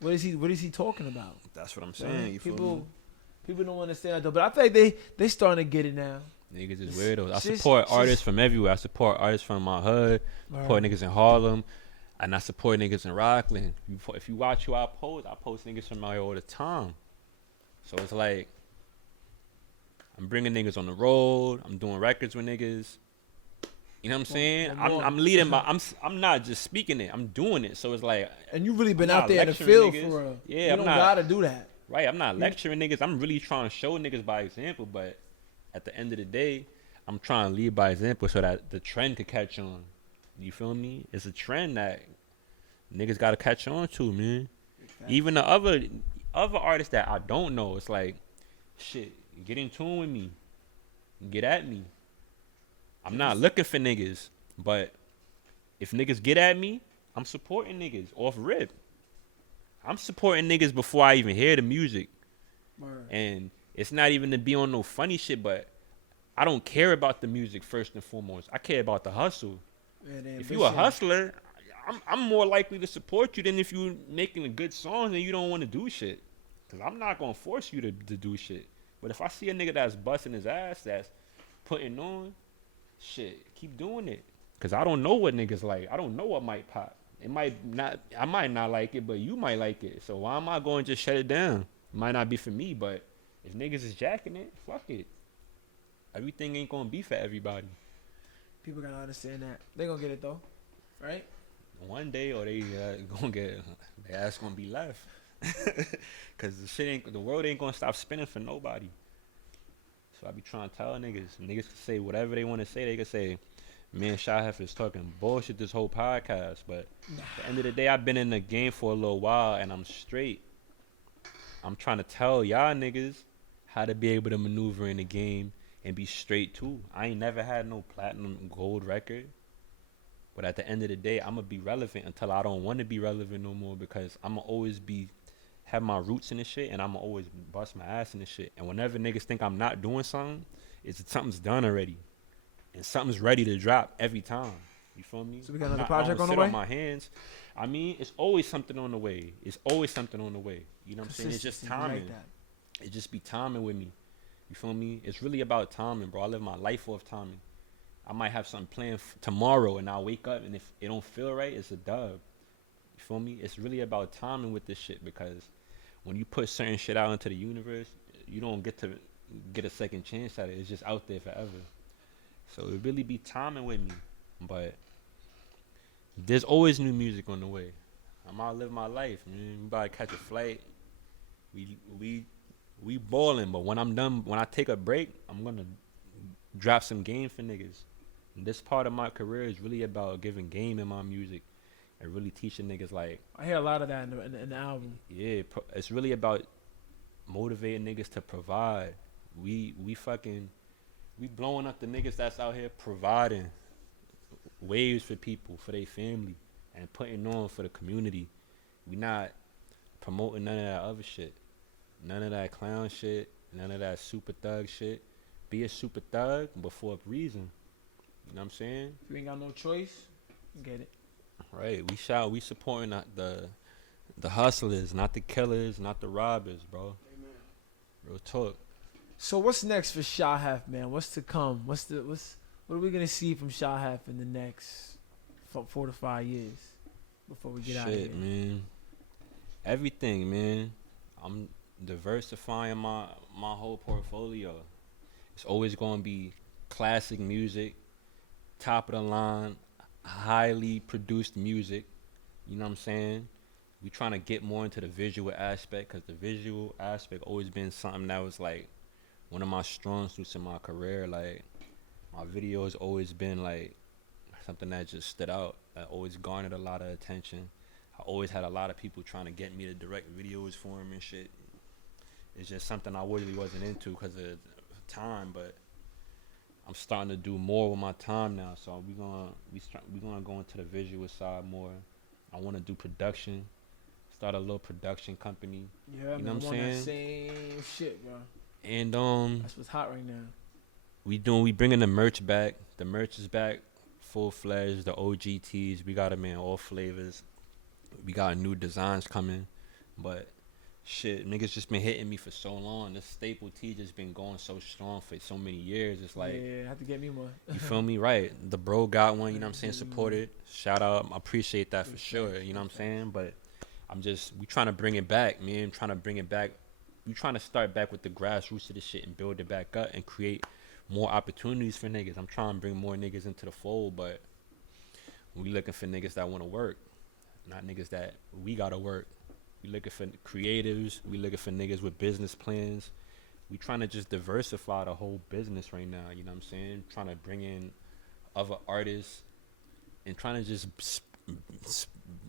what is he talking about? That's what I'm saying. You feel me? People don't understand that though. But I think they starting to get it now. Niggas is weirdos. I Just- support just- artists from everywhere. I support artists from my hood. Support niggas in Harlem. And I support niggas in Rockland. If you watch who I post niggas from out here all the time. So it's like, I'm bringing niggas on the road. I'm doing records with niggas. You know what I'm saying? I'm leading I'm not just speaking it. I'm doing it. So it's like, And you really been I'm out not there in the lecturing field niggas. for real. Yeah, you I'm don't not- gotta do that. right, I'm not lecturing niggas. I'm really trying to show niggas by example. But at the end of the day, I'm trying to lead by example so that the trend could catch on. You feel me? It's a trend that niggas gotta catch on to, man. Even the other artists that I don't know, it's like, shit, get in tune with me. Get at me. I'm not looking for niggas, but if niggas get at me, I'm supporting niggas off rip. I'm supporting niggas before I even hear the music. Word. And it's not even to be on no funny shit, but I don't care about the music first and foremost. I care about the hustle. If you a hustler, I'm more likely to support you than if you making a good song and you don't want to do shit. Cause I'm not gonna force you to do shit. But if I see a nigga that's busting his ass, that's putting on, shit, keep doing it. Cause I don't know what niggas like. I don't know what might pop. It might not. I might not like it, but you might like it. So why am I going to just shut it down? It might not be for me, but if niggas is jacking it, fuck it. Everything ain't gonna be for everybody. People gotta understand that. They gonna get it though, right? One day, or they gonna get their ass gonna be left. Cause the world ain't gonna stop spinning for nobody. So I be trying to tell niggas can say whatever they want to say. They can say, me and Sha Hef is talking bullshit this whole podcast, but at the end of the day, I've been in the game for a little while and I'm straight. I'm trying to tell y'all niggas how to be able to maneuver in the game and be straight too. I ain't never had no platinum gold record. But at the end of the day, I'm going to be relevant until I don't want to be relevant no more, because I'm going to always have my roots in this shit, and I'm going to always bust my ass in this shit. And whenever niggas think I'm not doing something, something's done already. And something's ready to drop every time. You feel me? So we got another project on the sit way? on my hands. I mean, it's always something on the way. It's always something on the way. You know what I'm saying? It's just Consistency, we timing. like that. It just be timing with me. You feel me? It's really about timing, bro. I live my life off timing. I might have something planned tomorrow, and I'll wake up, and if it don't feel right, it's a dub. You feel me? It's really about timing with this shit, because when you put certain shit out into the universe, you don't get to get a second chance at it. It's just out there forever. So it really be timing with me. But there's always new music on the way. I'm out to live my life, man. We about to catch a flight. We balling, but when I'm done, when I take a break, I'm gonna drop some game for niggas. And this part of my career is really about giving game in my music. and really teaching niggas like, I hear a lot of that in the album. yeah, it's really about motivating niggas to provide. We blowing up the niggas that's out here providing waves for people, for their family, and putting on for the community. We not promoting none of that other shit. None of that clown shit. None of that super thug shit. Be a super thug, but for a reason. You know what I'm saying? If you ain't got no choice, get it. Right. We supporting the hustlers, not the killers, not the robbers, bro. Amen. Real talk. So what's next for Sha Hef, man? What's to come? What are we gonna see from Sha Hef in the next 4 to 5 years before we get out of here? Shit, man. Everything, man. I'm diversifying my whole portfolio. It's always gonna be classic music, top of the line, highly produced music. You know what I'm saying? We trying to get more into the visual aspect, because the visual aspect always been something that was like one of my strong suits in my career. Like, my videos always been like something that just stood out, that always garnered a lot of attention. I always had a lot of people trying to get me to direct videos for them and shit. It's just something I really wasn't into because of time, but I'm starting to do more with my time now. So we gonna go into the visual side more. I want to do production, start a little production company. Yeah, you know what I'm saying? That same shit, bro. And that's what's hot right now. we bringing the merch back. The merch is back, full fledged. The OG tees, we got them in all flavors. We got new designs coming, but shit, niggas just been hitting me for so long. This staple tee just been going so strong for so many years. It's like, yeah, I have to get me one. You feel me? Right. The bro got one, you know what I'm saying? Supported. Shout out. I appreciate that for sure. You know what I'm saying? But we trying to bring it back, man. Trying to bring it back. We trying to start back with the grassroots of this shit and build it back up and create more opportunities for niggas. I'm trying to bring more niggas into the fold, but we looking for niggas that want to work, not niggas that we got to work. We looking for creatives. We looking for niggas with business plans. We trying to just diversify the whole business right now. You know what I'm saying? Trying to bring in other artists and trying to just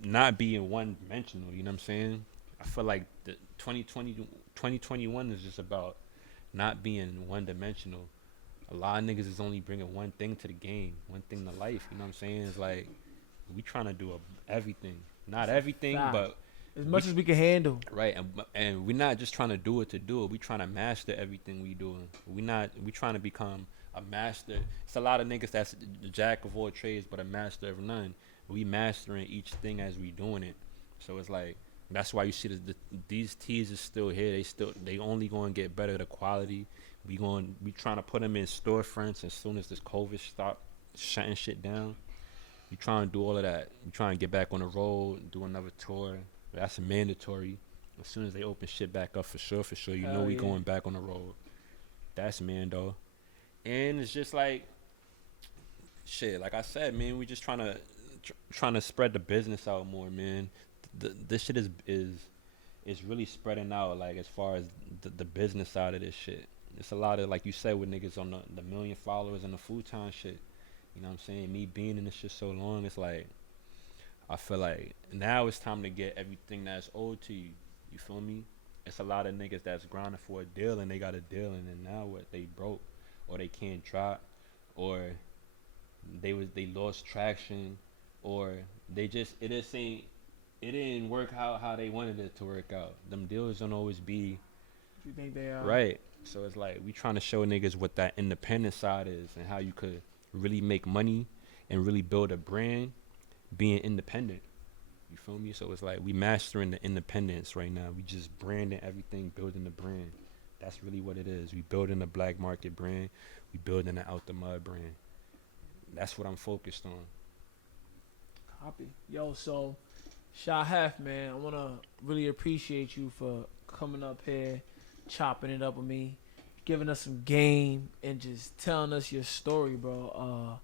not be in one dimensional. You know what I'm saying? I feel like the 2021 is just about not being one dimensional. A lot of niggas is only bringing one thing to the game, one thing to life. You know what I'm saying? It's like we trying to do everything. Not everything, but as much as we can handle. Right, and we're not just trying to do it to do it. We trying to master everything we doing. We trying to become a master. It's a lot of niggas that's the jack of all trades, but a master of none. We mastering each thing as we doing it. So it's like, that's why you see these teas is still here. They only going to get better. The quality. We trying to put them in storefronts as soon as this COVID stop shutting shit down. We trying to do all of that. We trying to get back on the road, do another tour. That's mandatory. As soon as they open shit back up, for sure, you know we going back on the road. That's man, though. And it's just like, shit, like I said, man, we just trying to spread the business out more, man. This shit is really spreading out, like, as far as the business side of this shit. It's a lot of, like you said, with niggas on the million followers and the full-time shit. You know what I'm saying? Me being in this shit so long, it's like, I feel like now it's time to get everything that's owed to you. You feel me? It's a lot of niggas that's grinding for a deal and they got a deal, and then now what? They broke, or they can't drop, or they lost traction, or it didn't work out how they wanted it to work out. Them deals don't always be You think they are right. So it's like we trying to show niggas what that independent side is and how you could really make money and really build a brand being independent. You feel me? So it's like we mastering the independence right now. We just branding everything, building the brand. That's really what it is. We building a black market brand. We building an out the mud brand. That's what I'm focused on. Copy. Yo, so Sha Hef, man, I want to really appreciate you for coming up here, chopping it up with me, giving us some game, and just telling us your story, bro.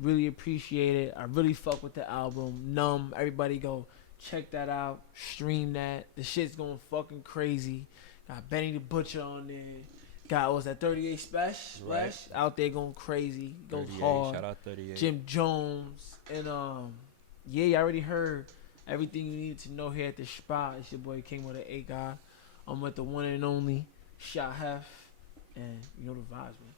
Really appreciate it. I really fuck with the album, Numb. Everybody go check that out, stream that. The shit's going fucking crazy. Got Benny the Butcher on there. Got, was that 38 Special? Right. Out there going crazy. Goes 38, hard. shout out 38. Jim Jones and yeah, you already heard everything you needed to know here at the spot. It's your boy King with the A God. I'm with the one and only Sha Hef, and you know the vibes, man.